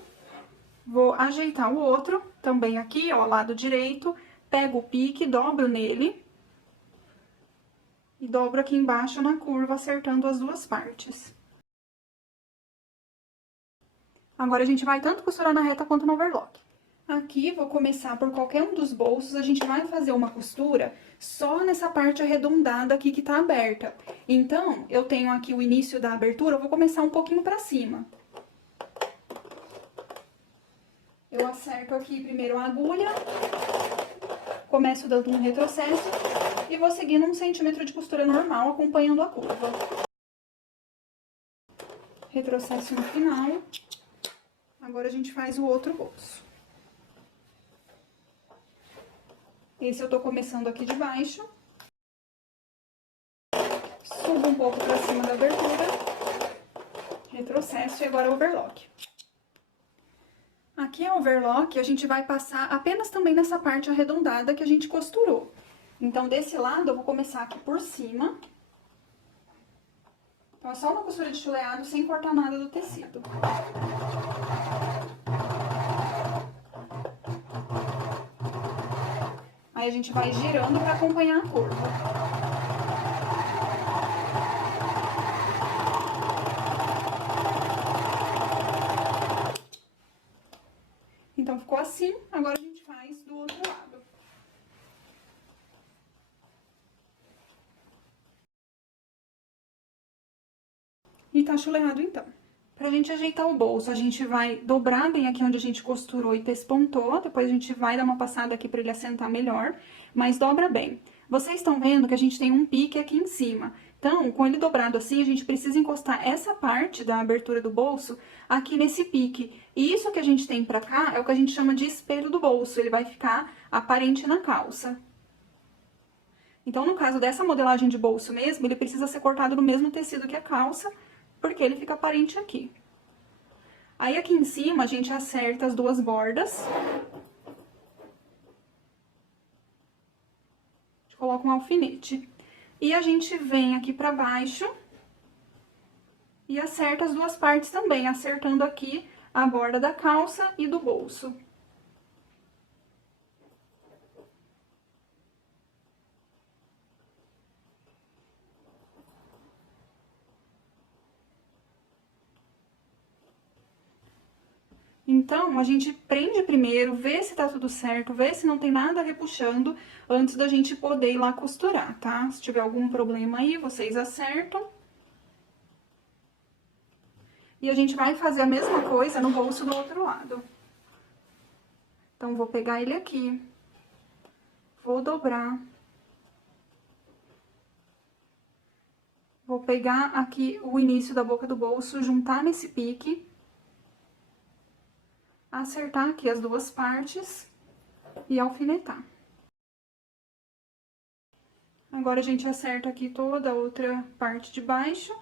vou ajeitar o outro, também aqui, ó, lado direito, pego o pique, dobro nele e dobro aqui embaixo na curva, acertando as duas partes. Agora, a gente vai tanto costurar na reta quanto no overlock. Aqui, vou começar por qualquer um dos bolsos, a gente vai fazer uma costura só nessa parte arredondada aqui que tá aberta. Então, eu tenho aqui o início da abertura, eu vou começar um pouquinho pra cima. Eu acerto aqui primeiro a agulha, começo dando um retrocesso e vou seguindo 1 centímetro de costura normal, acompanhando a curva. Retrocesso no final. Agora, a gente faz o outro bolso. Esse eu tô começando aqui de baixo. Subo um pouco pra cima da abertura. Retrocesso e agora overlock. Aqui é overlock, a gente vai passar apenas também nessa parte arredondada que a gente costurou. Então, desse lado, eu vou começar aqui por cima. Então, é só uma costura de chuleado sem cortar nada do tecido. Aí, a gente vai girando para acompanhar a curva. Então, ficou assim, agora a gente faz do outro lado. E tá chuleado, então. Pra gente ajeitar o bolso, a gente vai dobrar bem aqui onde a gente costurou e pespontou, depois a gente vai dar uma passada aqui pra ele assentar melhor, mas dobra bem. Vocês estão vendo que a gente tem um pique aqui em cima. Então, com ele dobrado assim, a gente precisa encostar essa parte da abertura do bolso aqui nesse pique. E isso que a gente tem pra cá é o que a gente chama de espelho do bolso, ele vai ficar aparente na calça. Então, no caso dessa modelagem de bolso mesmo, ele precisa ser cortado no mesmo tecido que a calça, porque ele fica aparente aqui. Aí, aqui em cima, a gente acerta as duas bordas. A gente coloca um alfinete. E a gente vem aqui pra baixo e acerta as duas partes também, acertando aqui a borda da calça e do bolso. Então, a gente prende primeiro, vê se tá tudo certo, vê se não tem nada repuxando, antes da gente poder ir lá costurar, tá? Se tiver algum problema aí, vocês acertam. E a gente vai fazer a mesma coisa no bolso do outro lado. Então, vou pegar ele aqui, vou dobrar. Vou pegar aqui o início da boca do bolso, juntar nesse pique. Acertar aqui as duas partes e alfinetar. Agora, a gente acerta aqui toda a outra parte de baixo.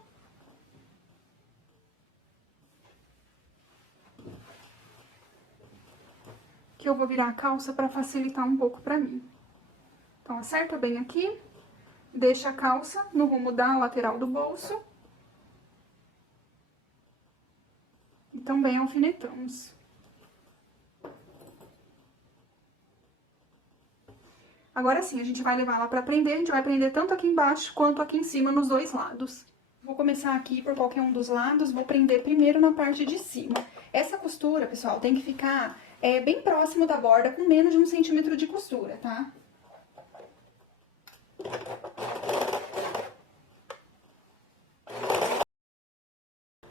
Que eu vou virar a calça pra facilitar um pouco pra mim. Então, acerta bem aqui, deixa a calça no rumo da lateral do bolso. E também alfinetamos. Agora sim, a gente vai levar ela pra prender, a gente vai prender tanto aqui embaixo quanto aqui em cima, nos dois lados. Vou começar aqui por qualquer um dos lados, vou prender primeiro na parte de cima. Essa costura, pessoal, tem que ficar bem próximo da borda, com menos de 1 centímetro de costura, tá?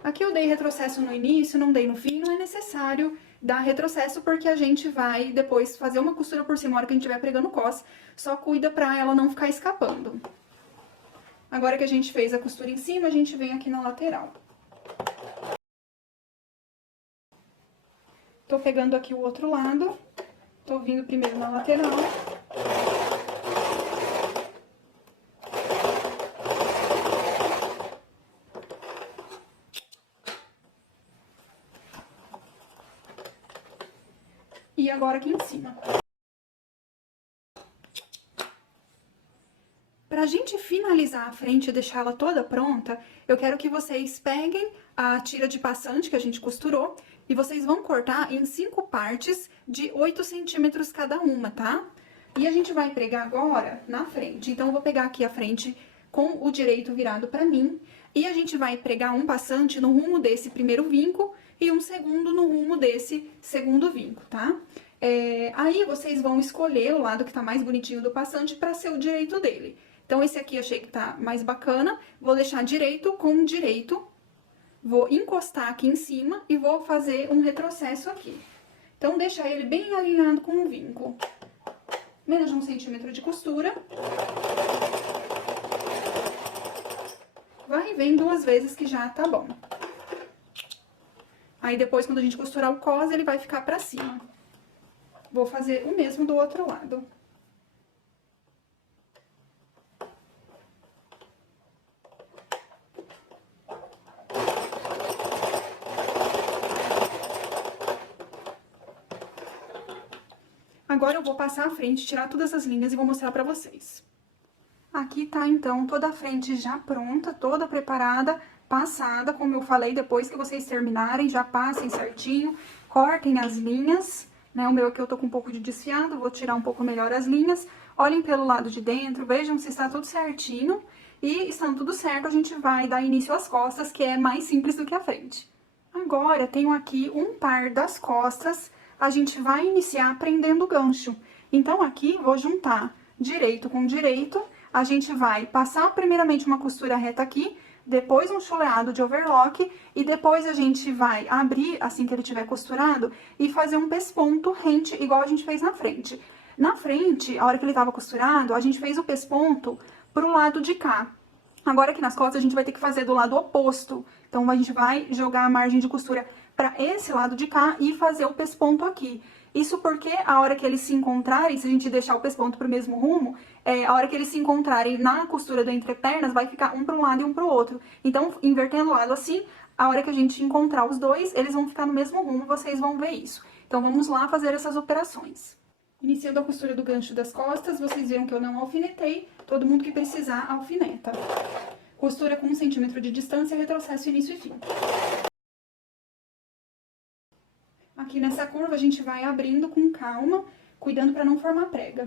Aqui eu dei retrocesso no início, não dei no fim, não é necessário dar retrocesso, porque a gente vai depois fazer uma costura por cima na hora que a gente estiver pregando cos, só cuida pra ela não ficar escapando. Agora que a gente fez a costura em cima, a gente vem aqui na lateral. Tô pegando aqui o outro lado, tô vindo primeiro na lateral. E agora aqui em cima. Pra gente finalizar a frente e deixar ela toda pronta, eu quero que vocês peguem a tira de passante que a gente costurou e vocês vão cortar em 5 partes de 8 centímetros cada uma, tá? E a gente vai pregar agora na frente. Então, eu vou pegar aqui a frente com o direito virado pra mim e a gente vai pregar um passante no rumo desse primeiro vinco e um segundo no rumo desse segundo vinco, tá? Aí, vocês vão escolher o lado que tá mais bonitinho do passante pra ser o direito dele. Então, esse aqui eu achei que tá mais bacana, vou deixar direito com direito, vou encostar aqui em cima e vou fazer um retrocesso aqui. Então, deixar ele bem alinhado com o vinco. Menos de 1 centímetro de costura. Vai e vem 2 vezes que já tá bom. Aí, depois, quando a gente costurar o cos, ele vai ficar pra cima. Vou fazer o mesmo do outro lado. Agora eu vou passar a frente, tirar todas as linhas e vou mostrar pra vocês. Aqui tá, então, toda a frente já pronta, toda preparada, passada, como eu falei, depois que vocês terminarem, já passem certinho, cortem as linhas, né? O meu aqui eu tô com um pouco de desfiado, vou tirar um pouco melhor as linhas. Olhem pelo lado de dentro, vejam se está tudo certinho. E estando tudo certo, a gente vai dar início às costas, que é mais simples do que a frente. Agora, tenho aqui um par das costas, a gente vai iniciar prendendo o gancho. Então, aqui, vou juntar direito com direito, a gente vai passar primeiramente uma costura reta aqui, depois um chuleado de overlock, e depois a gente vai abrir, assim que ele tiver costurado, e fazer um pesponto rente, igual a gente fez na frente. Na frente, a hora que ele tava costurado, a gente fez o pesponto pro lado de cá. Agora aqui nas costas a gente vai ter que fazer do lado oposto. Então, a gente vai jogar a margem de costura para esse lado de cá e fazer o pesponto aqui. Isso porque a hora que eles se encontrarem, se a gente deixar o pesponto pro mesmo rumo, a hora que eles se encontrarem na costura do entrepernas, vai ficar um para um lado e um para o outro. Então, invertendo o lado assim, a hora que a gente encontrar os dois, eles vão ficar no mesmo rumo, vocês vão ver isso. Então, vamos lá fazer essas operações. Iniciando a costura do gancho das costas, vocês viram que eu não alfinetei, todo mundo que precisar alfineta. Costura com 1 centímetro de distância, retrocesso, início e fim. Aqui nessa curva a gente vai abrindo com calma, cuidando para não formar prega.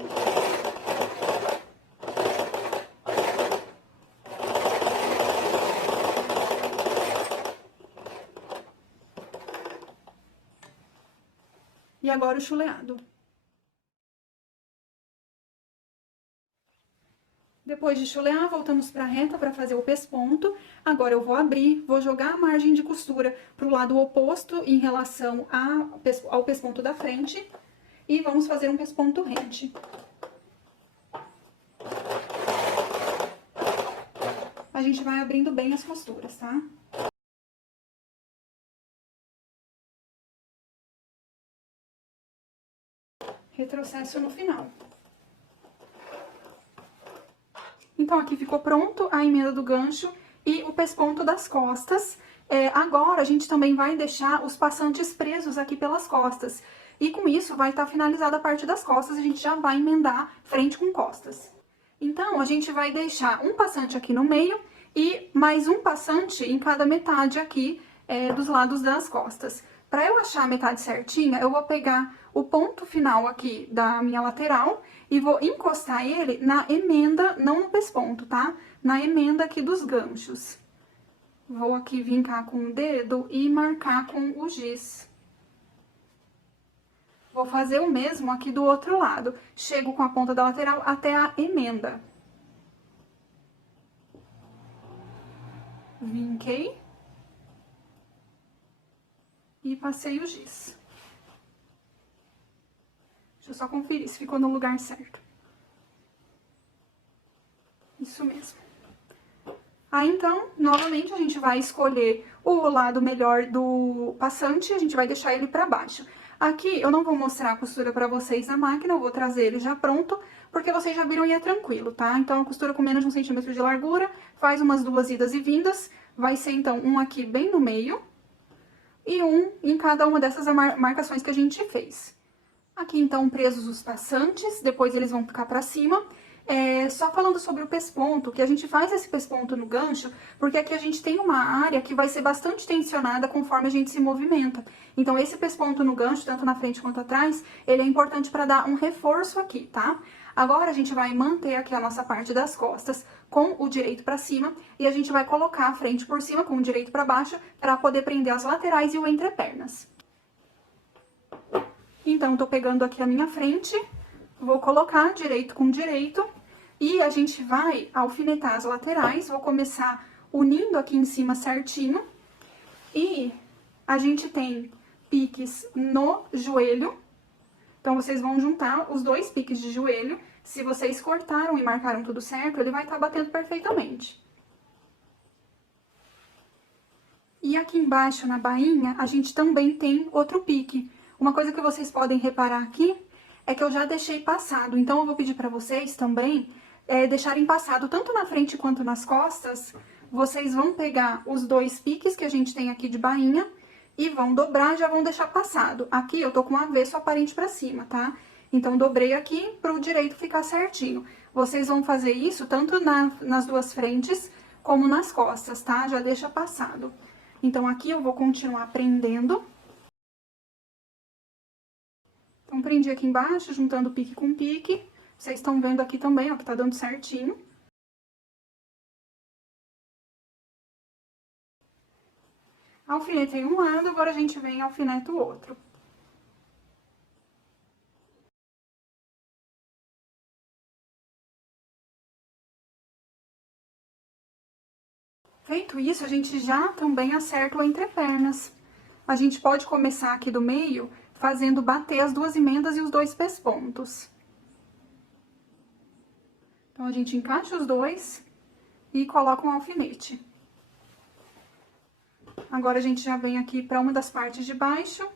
E agora o chuleado. Depois de chulear, voltamos para a reta para fazer o pesponto. Agora eu vou abrir, vou jogar a margem de costura para o lado oposto em relação ao pesponto da frente. E vamos fazer um pesponto rente. A gente vai abrindo bem as costuras, tá? Retrocesso no final. Então, aqui ficou pronto a emenda do gancho e o pesponto das costas. Agora, a gente também vai deixar os passantes presos aqui pelas costas. E com isso, vai estar finalizada a parte das costas, a gente já vai emendar frente com costas. Então, a gente vai deixar um passante aqui no meio e mais um passante em cada metade aqui dos lados das costas. Para eu achar a metade certinha, eu vou pegar o ponto final aqui da minha lateral e vou encostar ele na emenda, não no pesponto, tá? Na emenda aqui dos ganchos. Vou aqui vincar com o dedo e marcar com o giz. Vou fazer o mesmo aqui do outro lado. Chego com a ponta da lateral até a emenda. Vinquei. E passei o giz. Deixa eu só conferir se ficou no lugar certo. Isso mesmo. Aí, então, novamente, a gente vai escolher o lado melhor do passante, a gente vai deixar ele pra baixo. Aqui, eu não vou mostrar a costura pra vocês na máquina, eu vou trazer ele já pronto, porque vocês já viram e é tranquilo, tá? Então, a costura com menos de 1 centímetro de largura, faz umas 2 idas e vindas, vai ser, então, um aqui bem no meio, e um em cada uma dessas marcações que a gente fez. Aqui, então, presos os passantes, depois eles vão ficar pra cima. Só falando sobre o pesponto, que a gente faz esse pesponto no gancho, porque aqui a gente tem uma área que vai ser bastante tensionada conforme a gente se movimenta. Então, esse pesponto no gancho, tanto na frente quanto atrás, ele é importante para dar um reforço aqui, tá? Agora, a gente vai manter aqui a nossa parte das costas com o direito pra cima, e a gente vai colocar a frente por cima com o direito pra baixo, para poder prender as laterais e o entrepernas. Então, tô pegando aqui a minha frente, vou colocar direito com direito, e a gente vai alfinetar as laterais, vou começar unindo aqui em cima certinho, e a gente tem piques no joelho, então vocês vão juntar os 2 piques de joelho, se vocês cortaram e marcaram tudo certo, ele vai estar batendo perfeitamente. E aqui embaixo na bainha, a gente também tem outro pique. Uma coisa que vocês podem reparar aqui é que eu já deixei passado, então eu vou pedir pra vocês também deixarem passado tanto na frente quanto nas costas. Vocês vão pegar os 2 piques que a gente tem aqui de bainha e vão dobrar, já vão deixar passado. Aqui eu tô com o avesso aparente pra cima, tá? Então, dobrei aqui para o direito ficar certinho. Vocês vão fazer isso tanto nas duas frentes como nas costas, tá? Já deixa passado. Então, aqui eu vou continuar prendendo. Então, prendi aqui embaixo, juntando pique com pique. Vocês estão vendo aqui também, ó, que tá dando certinho. Alfinetei um lado, agora a gente vem e alfineta o outro. Feito isso, a gente já também acerta o entrepernas. A gente pode começar aqui do meio, fazendo bater as duas emendas e os dois pespontos. Então, a gente encaixa os dois e coloca um alfinete. Agora, a gente já vem aqui para uma das partes de baixo,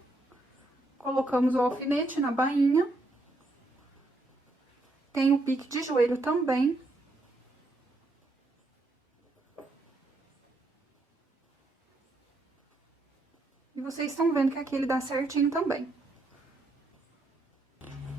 colocamos o alfinete na bainha. Tem o pique de joelho também. E vocês estão vendo que aqui ele dá certinho também.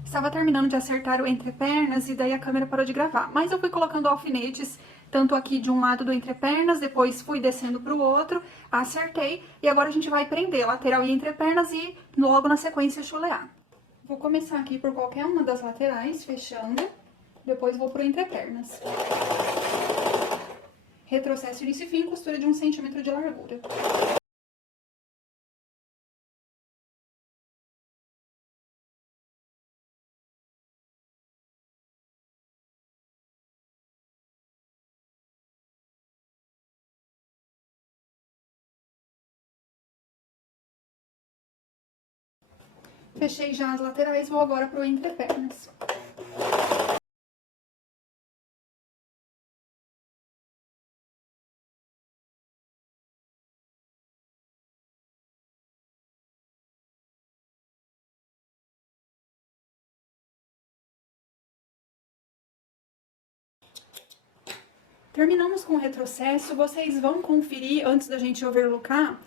Estava terminando de acertar o entrepernas e daí a câmera parou de gravar. Mas eu fui colocando alfinetes, tanto aqui de um lado do entrepernas, depois fui descendo pro outro, acertei. E agora a gente vai prender lateral e entrepernas e logo na sequência chulear. Vou começar aqui por qualquer uma das laterais, fechando. Depois vou pro entrepernas. Retrocesso, início e fim, costura de 1 centímetro de largura. Fechei já as laterais, vou agora pro entrepernas. Terminamos com o retrocesso, vocês vão conferir antes da gente overlocar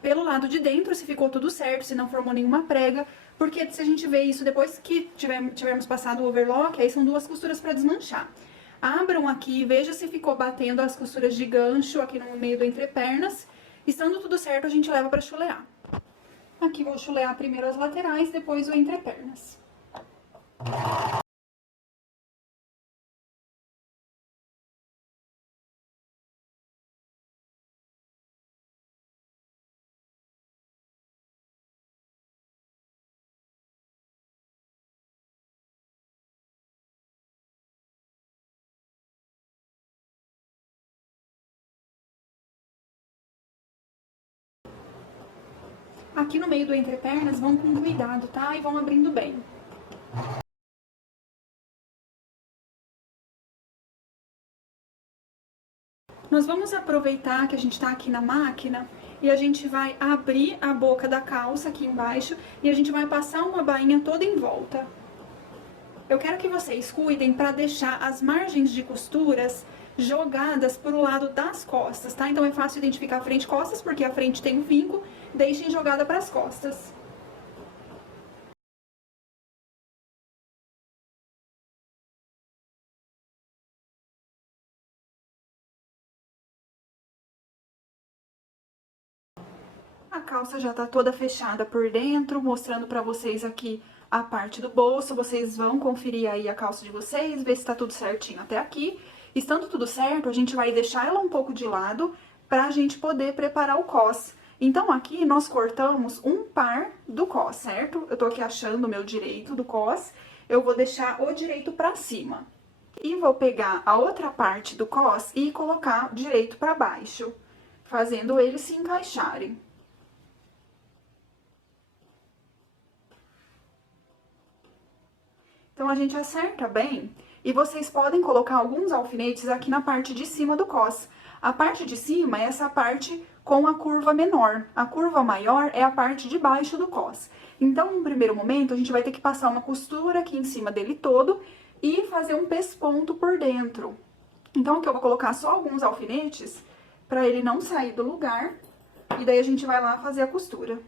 pelo lado de dentro se ficou tudo certo, se não formou nenhuma prega, porque se a gente vê isso depois que tivermos passado o overlock, aí são duas costuras para desmanchar. Abram aqui, veja se ficou batendo as costuras de gancho aqui no meio do entrepernas. Estando tudo certo, a gente leva para chulear. Aqui vou chulear primeiro as laterais, depois o entrepernas. Aqui no meio do entrepernas, vão com cuidado, tá? E vão abrindo bem. Nós vamos aproveitar que a gente tá aqui na máquina e a gente vai abrir a boca da calça aqui embaixo e a gente vai passar uma bainha toda em volta. Eu quero que vocês cuidem para deixar as margens de costuras jogadas pro lado das costas, tá? Então é fácil identificar frente e costas, porque a frente tem o vinco, deixem jogada para as costas. A calça já tá toda fechada por dentro, mostrando pra vocês aqui a parte do bolso. Vocês vão conferir aí a calça de vocês, ver se tá tudo certinho até aqui. Estando tudo certo, a gente vai deixar ela um pouco de lado pra gente poder preparar o cos. Então, aqui nós cortamos um par do cos, certo? Eu tô aqui achando o meu direito do cos, eu vou deixar o direito pra cima. E vou pegar a outra parte do cos e colocar direito pra baixo, fazendo eles se encaixarem. Então, a gente acerta bem e vocês podem colocar alguns alfinetes aqui na parte de cima do cos. A parte de cima é essa parte com a curva menor. A curva maior é a parte de baixo do cos. Então, no primeiro momento, a gente vai ter que passar uma costura aqui em cima dele todo e fazer um pesponto por dentro. Então, aqui eu vou colocar só alguns alfinetes para ele não sair do lugar. E daí, a gente vai lá fazer a costura.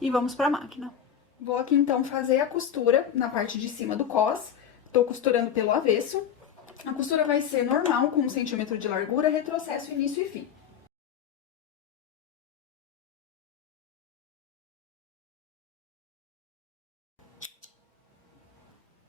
e vamos pra máquina. Vou aqui então fazer a costura na parte de cima do cos. Tô costurando pelo avesso. A costura vai ser normal, com 1 centímetro de largura, retrocesso, início e fim.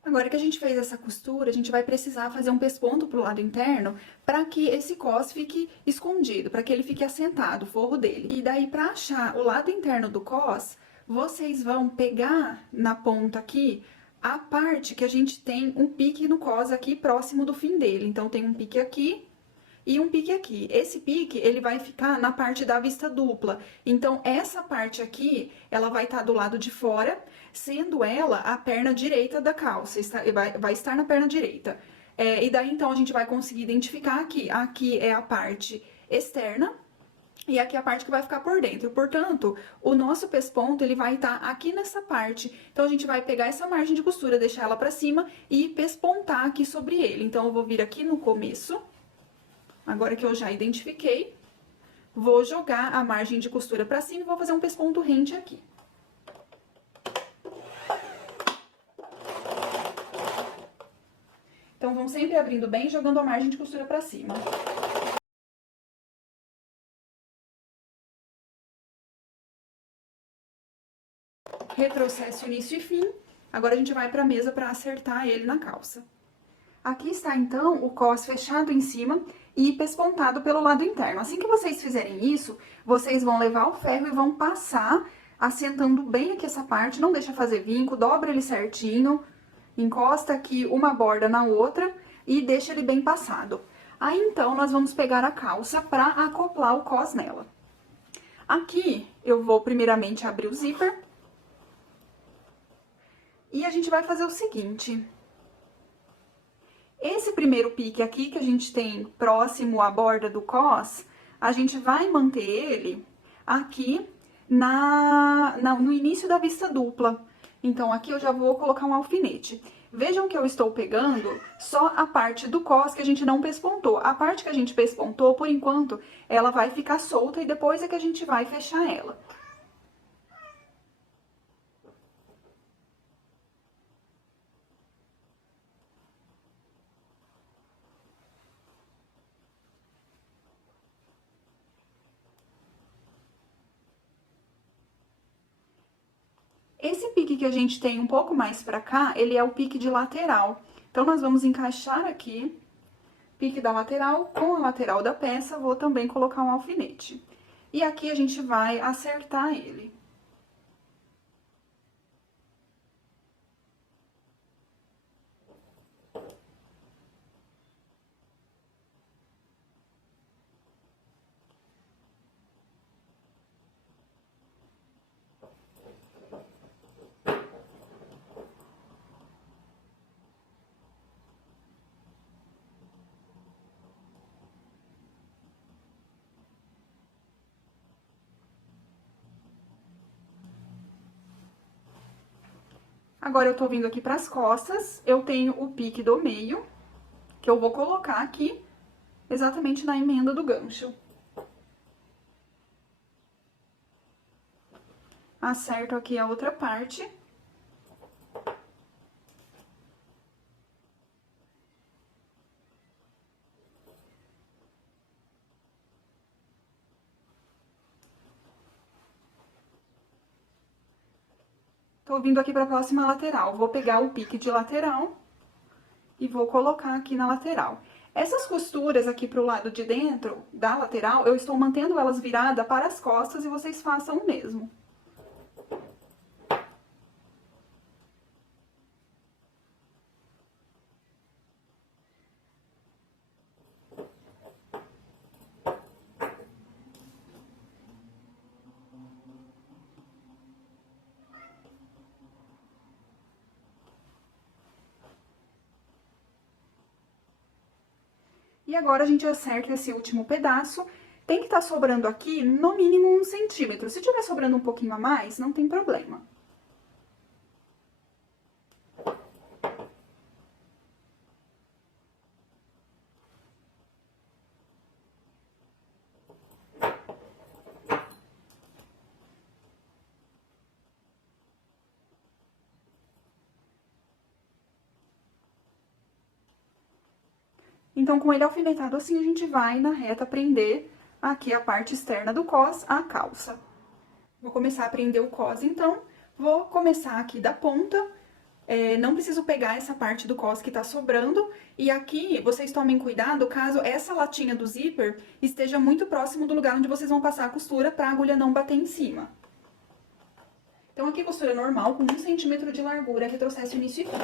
Agora que a gente fez essa costura, a gente vai precisar fazer um pesponto pro lado interno para que esse cos fique escondido, para que ele fique assentado, o forro dele. E daí, para achar o lado interno do cos, vocês vão pegar na ponta aqui a parte que a gente tem um pique no cos aqui próximo do fim dele. Então, tem um pique aqui e um pique aqui. Esse pique, ele vai ficar na parte da vista dupla. Então, essa parte aqui, ela vai estar do lado de fora, sendo ela a perna direita da calça, vai estar na perna direita. E daí, então, a gente vai conseguir identificar aqui. Aqui é a parte externa, e aqui é a parte que vai ficar por dentro. Portanto, o nosso pesponto, ele vai estar aqui nessa parte. Então, a gente vai pegar essa margem de costura, deixar ela pra cima e pespontar aqui sobre ele. Então, eu vou vir aqui no começo. Agora que eu já identifiquei, vou jogar a margem de costura pra cima e vou fazer um pesponto rente aqui. Então, vão sempre abrindo bem, jogando a margem de costura pra cima. Retrocesso, início e fim. Agora, a gente vai pra mesa pra acertar ele na calça. Aqui está, então, o cos fechado em cima e pespontado pelo lado interno. Assim que vocês fizerem isso, vocês vão levar o ferro e vão passar, assentando bem aqui essa parte. Não deixa fazer vinco, dobra ele certinho, encosta aqui uma borda na outra e deixa ele bem passado. Aí, então, nós vamos pegar a calça para acoplar o cos nela. Aqui, eu vou primeiramente abrir o zíper. E a gente vai fazer o seguinte: esse primeiro pique aqui que a gente tem próximo à borda do cos, a gente vai manter ele aqui no início da vista dupla. Então, aqui eu já vou colocar um alfinete. Vejam que eu estou pegando só a parte do cos que a gente não pespontou. A parte que a gente pespontou, por enquanto, ela vai ficar solta e depois é que a gente vai fechar ela. Esse pique que a gente tem um pouco mais pra cá, ele é o pique de lateral. Então, nós vamos encaixar aqui, pique da lateral, com a lateral da peça, vou também colocar um alfinete. E aqui a gente vai acertar ele. Agora, eu tô vindo aqui pras costas, eu tenho o pique do meio, que eu vou colocar aqui, exatamente na emenda do gancho. Acerto aqui a outra parte. Tô vindo aqui pra próxima lateral, vou pegar o pique de lateral e vou colocar aqui na lateral. Essas costuras aqui pro lado de dentro da lateral, eu estou mantendo elas viradas para as costas e vocês façam o mesmo. E agora, a gente acerta esse último pedaço. Tem que estar sobrando aqui, no mínimo, 1 centímetro. Se tiver sobrando um pouquinho a mais, não tem problema. Então, com ele alfinetado assim, a gente vai na reta prender aqui a parte externa do cos, a calça. Vou começar a prender o cos, então, vou começar aqui da ponta. Não preciso pegar essa parte do cos que tá sobrando. E aqui, vocês tomem cuidado caso essa latinha do zíper esteja muito próximo do lugar onde vocês vão passar a costura pra agulha não bater em cima. Então, aqui costura normal, com 1 centímetro de largura, retrocesso, início e fim.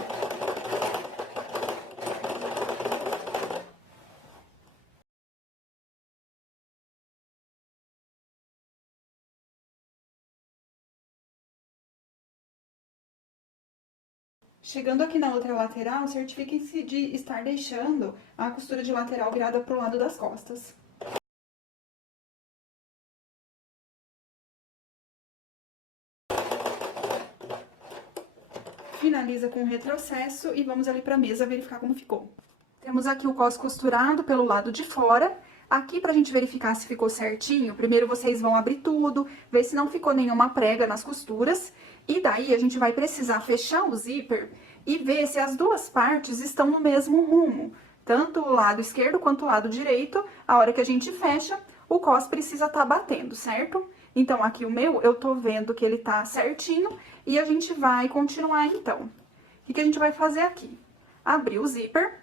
Chegando aqui na outra lateral, certifiquem-se de estar deixando a costura de lateral virada pro lado das costas. Finaliza com o retrocesso e vamos ali pra mesa verificar como ficou. Temos aqui o cos costurado pelo lado de fora. Aqui, pra gente verificar se ficou certinho, primeiro vocês vão abrir tudo, ver se não ficou nenhuma prega nas costuras. E daí, a gente vai precisar fechar o zíper e ver se as duas partes estão no mesmo rumo. Tanto o lado esquerdo quanto o lado direito. A hora que a gente fecha, o cos precisa estar batendo, certo? Então, aqui o meu, eu tô vendo que ele tá certinho e a gente vai continuar, então. O que a gente vai fazer aqui? Abrir o zíper,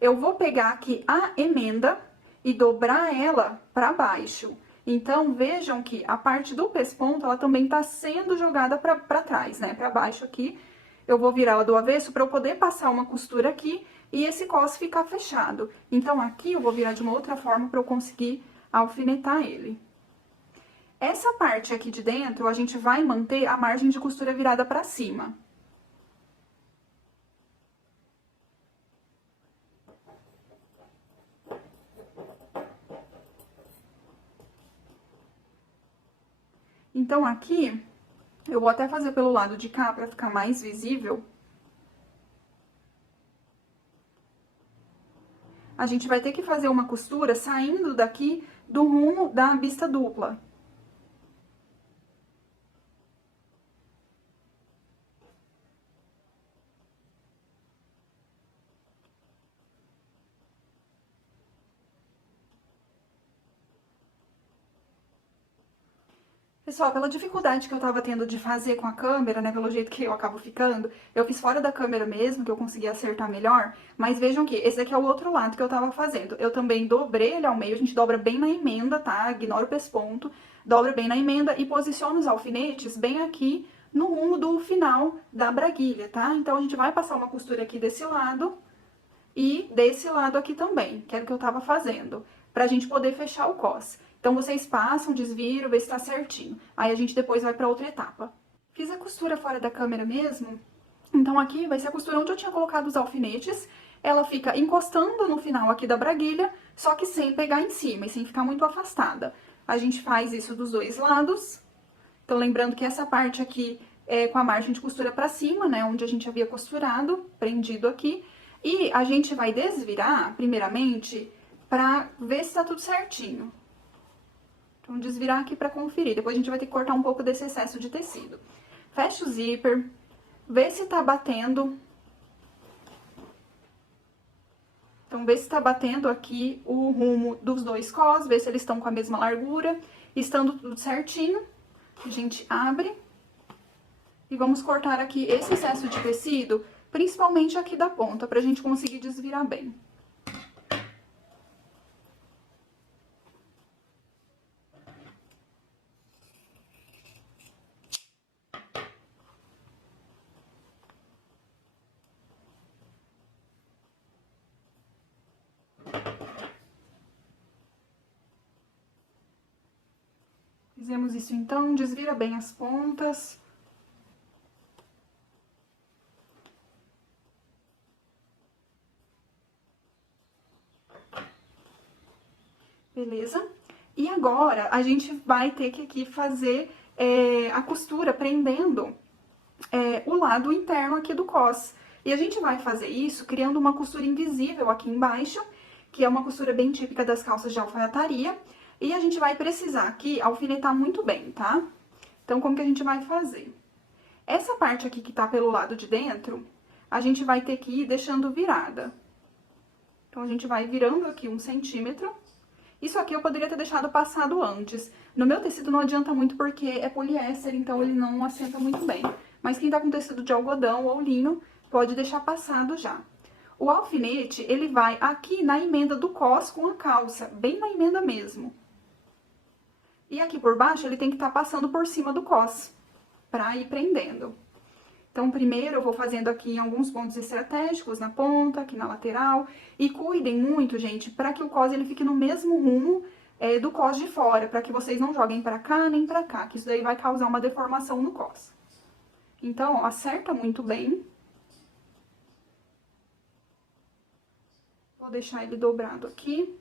eu vou pegar aqui a emenda e dobrar ela pra baixo. Então, vejam que a parte do pesponto, ela também tá sendo jogada pra trás, né? Pra baixo aqui. Eu vou virar ela do avesso pra eu poder passar uma costura aqui e esse cos ficar fechado. Então, aqui eu vou virar de uma outra forma pra eu conseguir alfinetar ele. Essa parte aqui de dentro, a gente vai manter a margem de costura virada pra cima. Então, aqui, eu vou até fazer pelo lado de cá pra ficar mais visível. A gente vai ter que fazer uma costura saindo daqui do rumo da bista dupla. Pessoal, pela dificuldade que eu tava tendo de fazer com a câmera, né, pelo jeito que eu acabo ficando, eu fiz fora da câmera mesmo, que eu consegui acertar melhor, mas vejam que esse aqui é o outro lado que eu tava fazendo. Eu também dobrei ele ao meio, a gente dobra bem na emenda, tá? Ignora o pesponto, dobra bem na emenda e posiciona os alfinetes bem aqui no rumo do final da braguilha, tá? Então, a gente vai passar uma costura aqui desse lado e desse lado aqui também, que era o que eu tava fazendo, pra gente poder fechar o cos. Então, vocês passam, desviram, vê se tá certinho. Aí, a gente depois vai pra outra etapa. Fiz a costura fora da câmera mesmo, então aqui vai ser a costura onde eu tinha colocado os alfinetes. Ela fica encostando no final aqui da braguilha, só que sem pegar em cima e sem ficar muito afastada. A gente faz isso dos dois lados. Então, lembrando que essa parte aqui é com a margem de costura pra cima, né, onde a gente havia costurado, prendido aqui. E a gente vai desvirar, primeiramente, pra ver se tá tudo certinho. Então, desvirar aqui pra conferir. Depois a gente vai ter que cortar um pouco desse excesso de tecido. Fecha o zíper, vê se tá batendo. Então, vê se tá batendo aqui o rumo dos dois cos, vê se eles estão com a mesma largura. Estando tudo certinho, a gente abre. E vamos cortar aqui esse excesso de tecido, principalmente aqui da ponta, pra gente conseguir desvirar bem. Fizemos isso então, desvira bem as pontas. Beleza? E agora, a gente vai ter que aqui fazer a costura prendendo o lado interno aqui do cos. E a gente vai fazer isso criando uma costura invisível aqui embaixo, que é uma costura bem típica das calças de alfaiataria. E a gente vai precisar aqui alfinetar muito bem, tá? Então, como que a gente vai fazer? Essa parte aqui que tá pelo lado de dentro, a gente vai ter que ir deixando virada. Então, a gente vai virando aqui 1 centímetro. Isso aqui eu poderia ter deixado passado antes. No meu tecido não adianta muito porque é poliéster, então ele não assenta muito bem. Mas quem tá com tecido de algodão ou linho, pode deixar passado já. O alfinete, ele vai aqui na emenda do cos com a calça, bem na emenda mesmo. E aqui por baixo, ele tem que estar passando por cima do cos, pra ir prendendo. Então, primeiro eu vou fazendo aqui alguns pontos estratégicos na ponta, aqui na lateral. E cuidem muito, gente, para que o cos ele fique no mesmo rumo do cos de fora, para que vocês não joguem para cá nem para cá, que isso daí vai causar uma deformação no cos. Então, ó, acerta muito bem. Vou deixar ele dobrado aqui.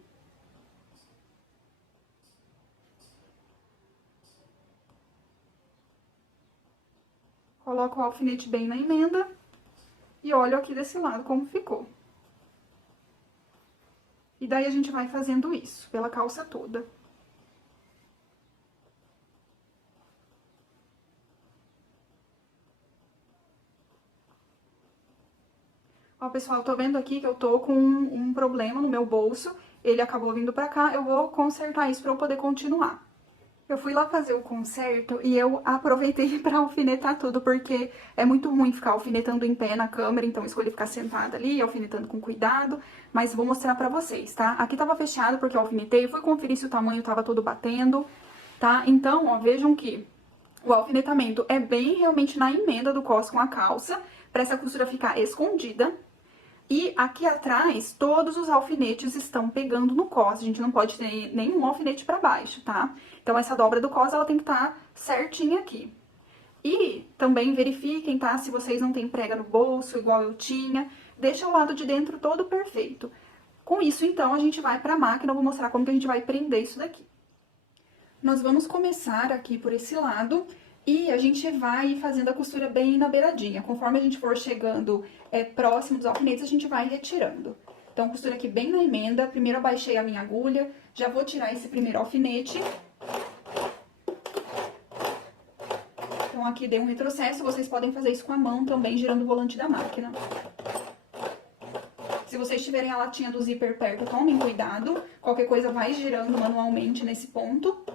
Coloco o alfinete bem na emenda e olho aqui desse lado como ficou. E daí a gente vai fazendo isso pela calça toda. Ó, pessoal, tô vendo aqui que eu tô com um problema no meu bolso. Ele acabou vindo pra cá, eu vou consertar isso pra eu poder continuar. Eu fui lá fazer o conserto e eu aproveitei pra alfinetar tudo, porque é muito ruim ficar alfinetando em pé na câmera, então eu escolhi ficar sentada ali, alfinetando com cuidado, mas vou mostrar pra vocês, tá? Aqui tava fechado porque eu alfinetei, fui conferir se o tamanho tava todo batendo, tá? Então, ó, vejam que o alfinetamento é bem realmente na emenda do cos com a calça, pra essa costura ficar escondida. E aqui atrás, todos os alfinetes estão pegando no cos, a gente não pode ter nenhum alfinete pra baixo, tá? Então, essa dobra do cos, ela tem que estar certinha aqui. E também verifiquem, tá? Se vocês não têm prega no bolso, igual eu tinha, deixa o lado de dentro todo perfeito. Com isso, então, a gente vai pra máquina, eu vou mostrar como que a gente vai prender isso daqui. Nós vamos começar aqui por esse lado e a gente vai fazendo a costura bem na beiradinha. Conforme a gente for chegando próximo dos alfinetes, a gente vai retirando. Então, costura aqui bem na emenda. Primeiro eu baixei a minha agulha, já vou tirar esse primeiro alfinete. Então, aqui dei um retrocesso, vocês podem fazer isso com a mão também, girando o volante da máquina. Se vocês tiverem a latinha do zíper perto, tomem cuidado. Qualquer coisa vai girando manualmente nesse ponto.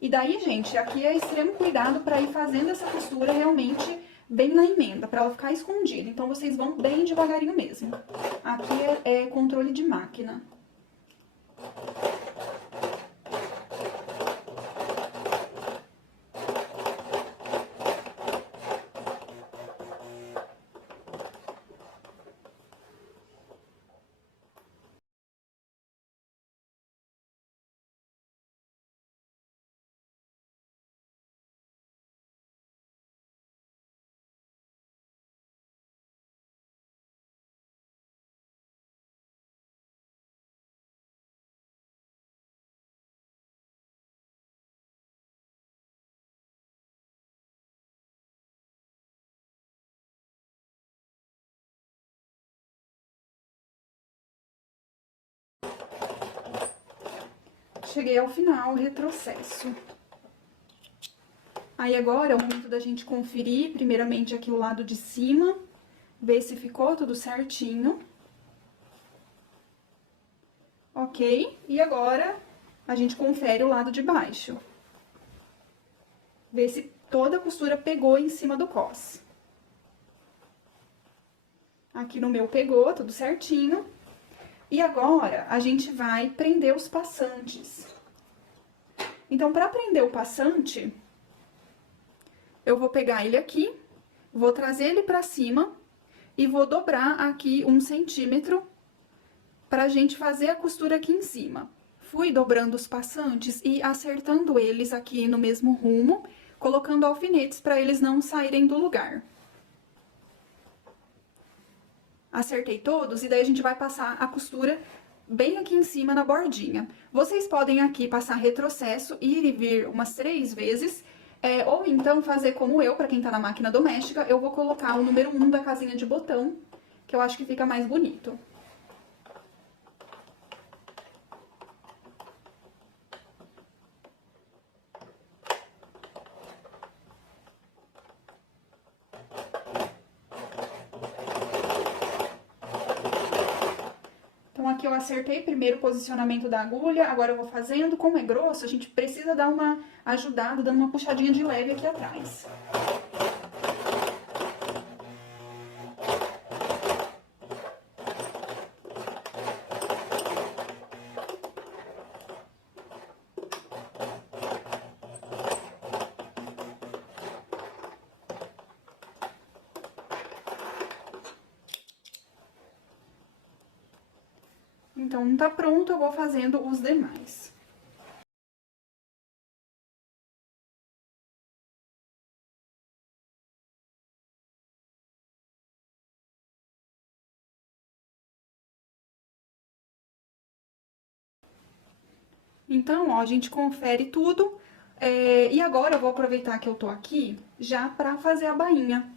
E daí, gente, aqui é extremo cuidado para ir fazendo essa costura realmente bem na emenda, para ela ficar escondida. Então, vocês vão bem devagarinho mesmo. Aqui é controle de máquina. Cheguei ao final, retrocesso. Aí agora é o momento da gente conferir, primeiramente aqui o lado de cima, ver se ficou tudo certinho. Ok? E agora a gente confere o lado de baixo. Ver se toda a costura pegou em cima do cos. Aqui no meu pegou, tudo certinho. E agora, a gente vai prender os passantes. Então, para prender o passante, eu vou pegar ele aqui, vou trazer ele pra cima e vou dobrar aqui 1 centímetro pra gente fazer a costura aqui em cima. Fui dobrando os passantes e acertando eles aqui no mesmo rumo, colocando alfinetes pra eles não saírem do lugar. Acertei todos e daí a gente vai passar a costura bem aqui em cima na bordinha. Vocês podem aqui passar retrocesso, ir e vir umas 3 vezes, ou então fazer como eu, pra quem tá na máquina doméstica, eu vou colocar o número 1 da casinha de botão, que eu acho que fica mais bonito. aqui eu acertei primeiro o posicionamento da agulha, agora eu vou fazendo. Como é grosso, a gente precisa dar uma ajudada, dando uma puxadinha de leve aqui atrás. Então, tá pronto, eu vou fazendo os demais. Então, ó, a gente confere tudo. E agora eu vou aproveitar que eu tô aqui já pra fazer a bainha.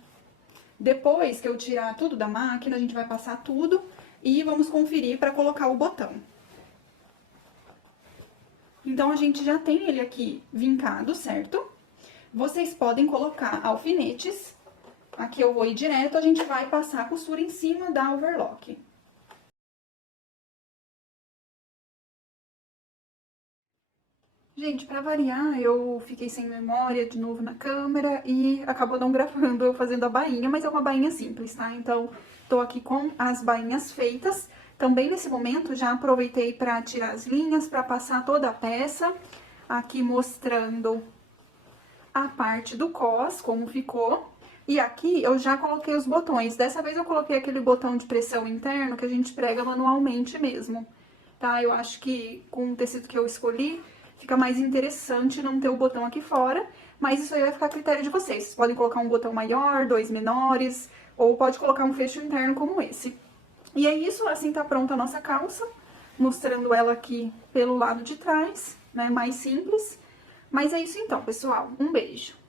Depois que eu tirar tudo da máquina, a gente vai passar tudo e vamos conferir pra colocar o botão. Então, a gente já tem ele aqui vincado, certo? Vocês podem colocar alfinetes. Aqui eu vou ir direto, a gente vai passar a costura em cima da overlock. Gente, pra variar, eu fiquei sem memória de novo na câmera e acabou não gravando eu fazendo a bainha, mas é uma bainha simples, tá? Então, tô aqui com as bainhas feitas. Também nesse momento já aproveitei pra tirar as linhas, pra passar toda a peça. Aqui mostrando a parte do cos, como ficou. E aqui eu já coloquei os botões. Dessa vez eu coloquei aquele botão de pressão interno que a gente prega manualmente mesmo, tá? Eu acho que com o tecido que eu escolhi, fica mais interessante não ter o botão aqui fora, mas isso aí vai ficar a critério de vocês. Vocês podem colocar um botão maior, dois menores, ou pode colocar um fecho interno como esse. E é isso, assim tá pronta a nossa calça, mostrando ela aqui pelo lado de trás, né, mais simples. Mas é isso então, pessoal. Um beijo!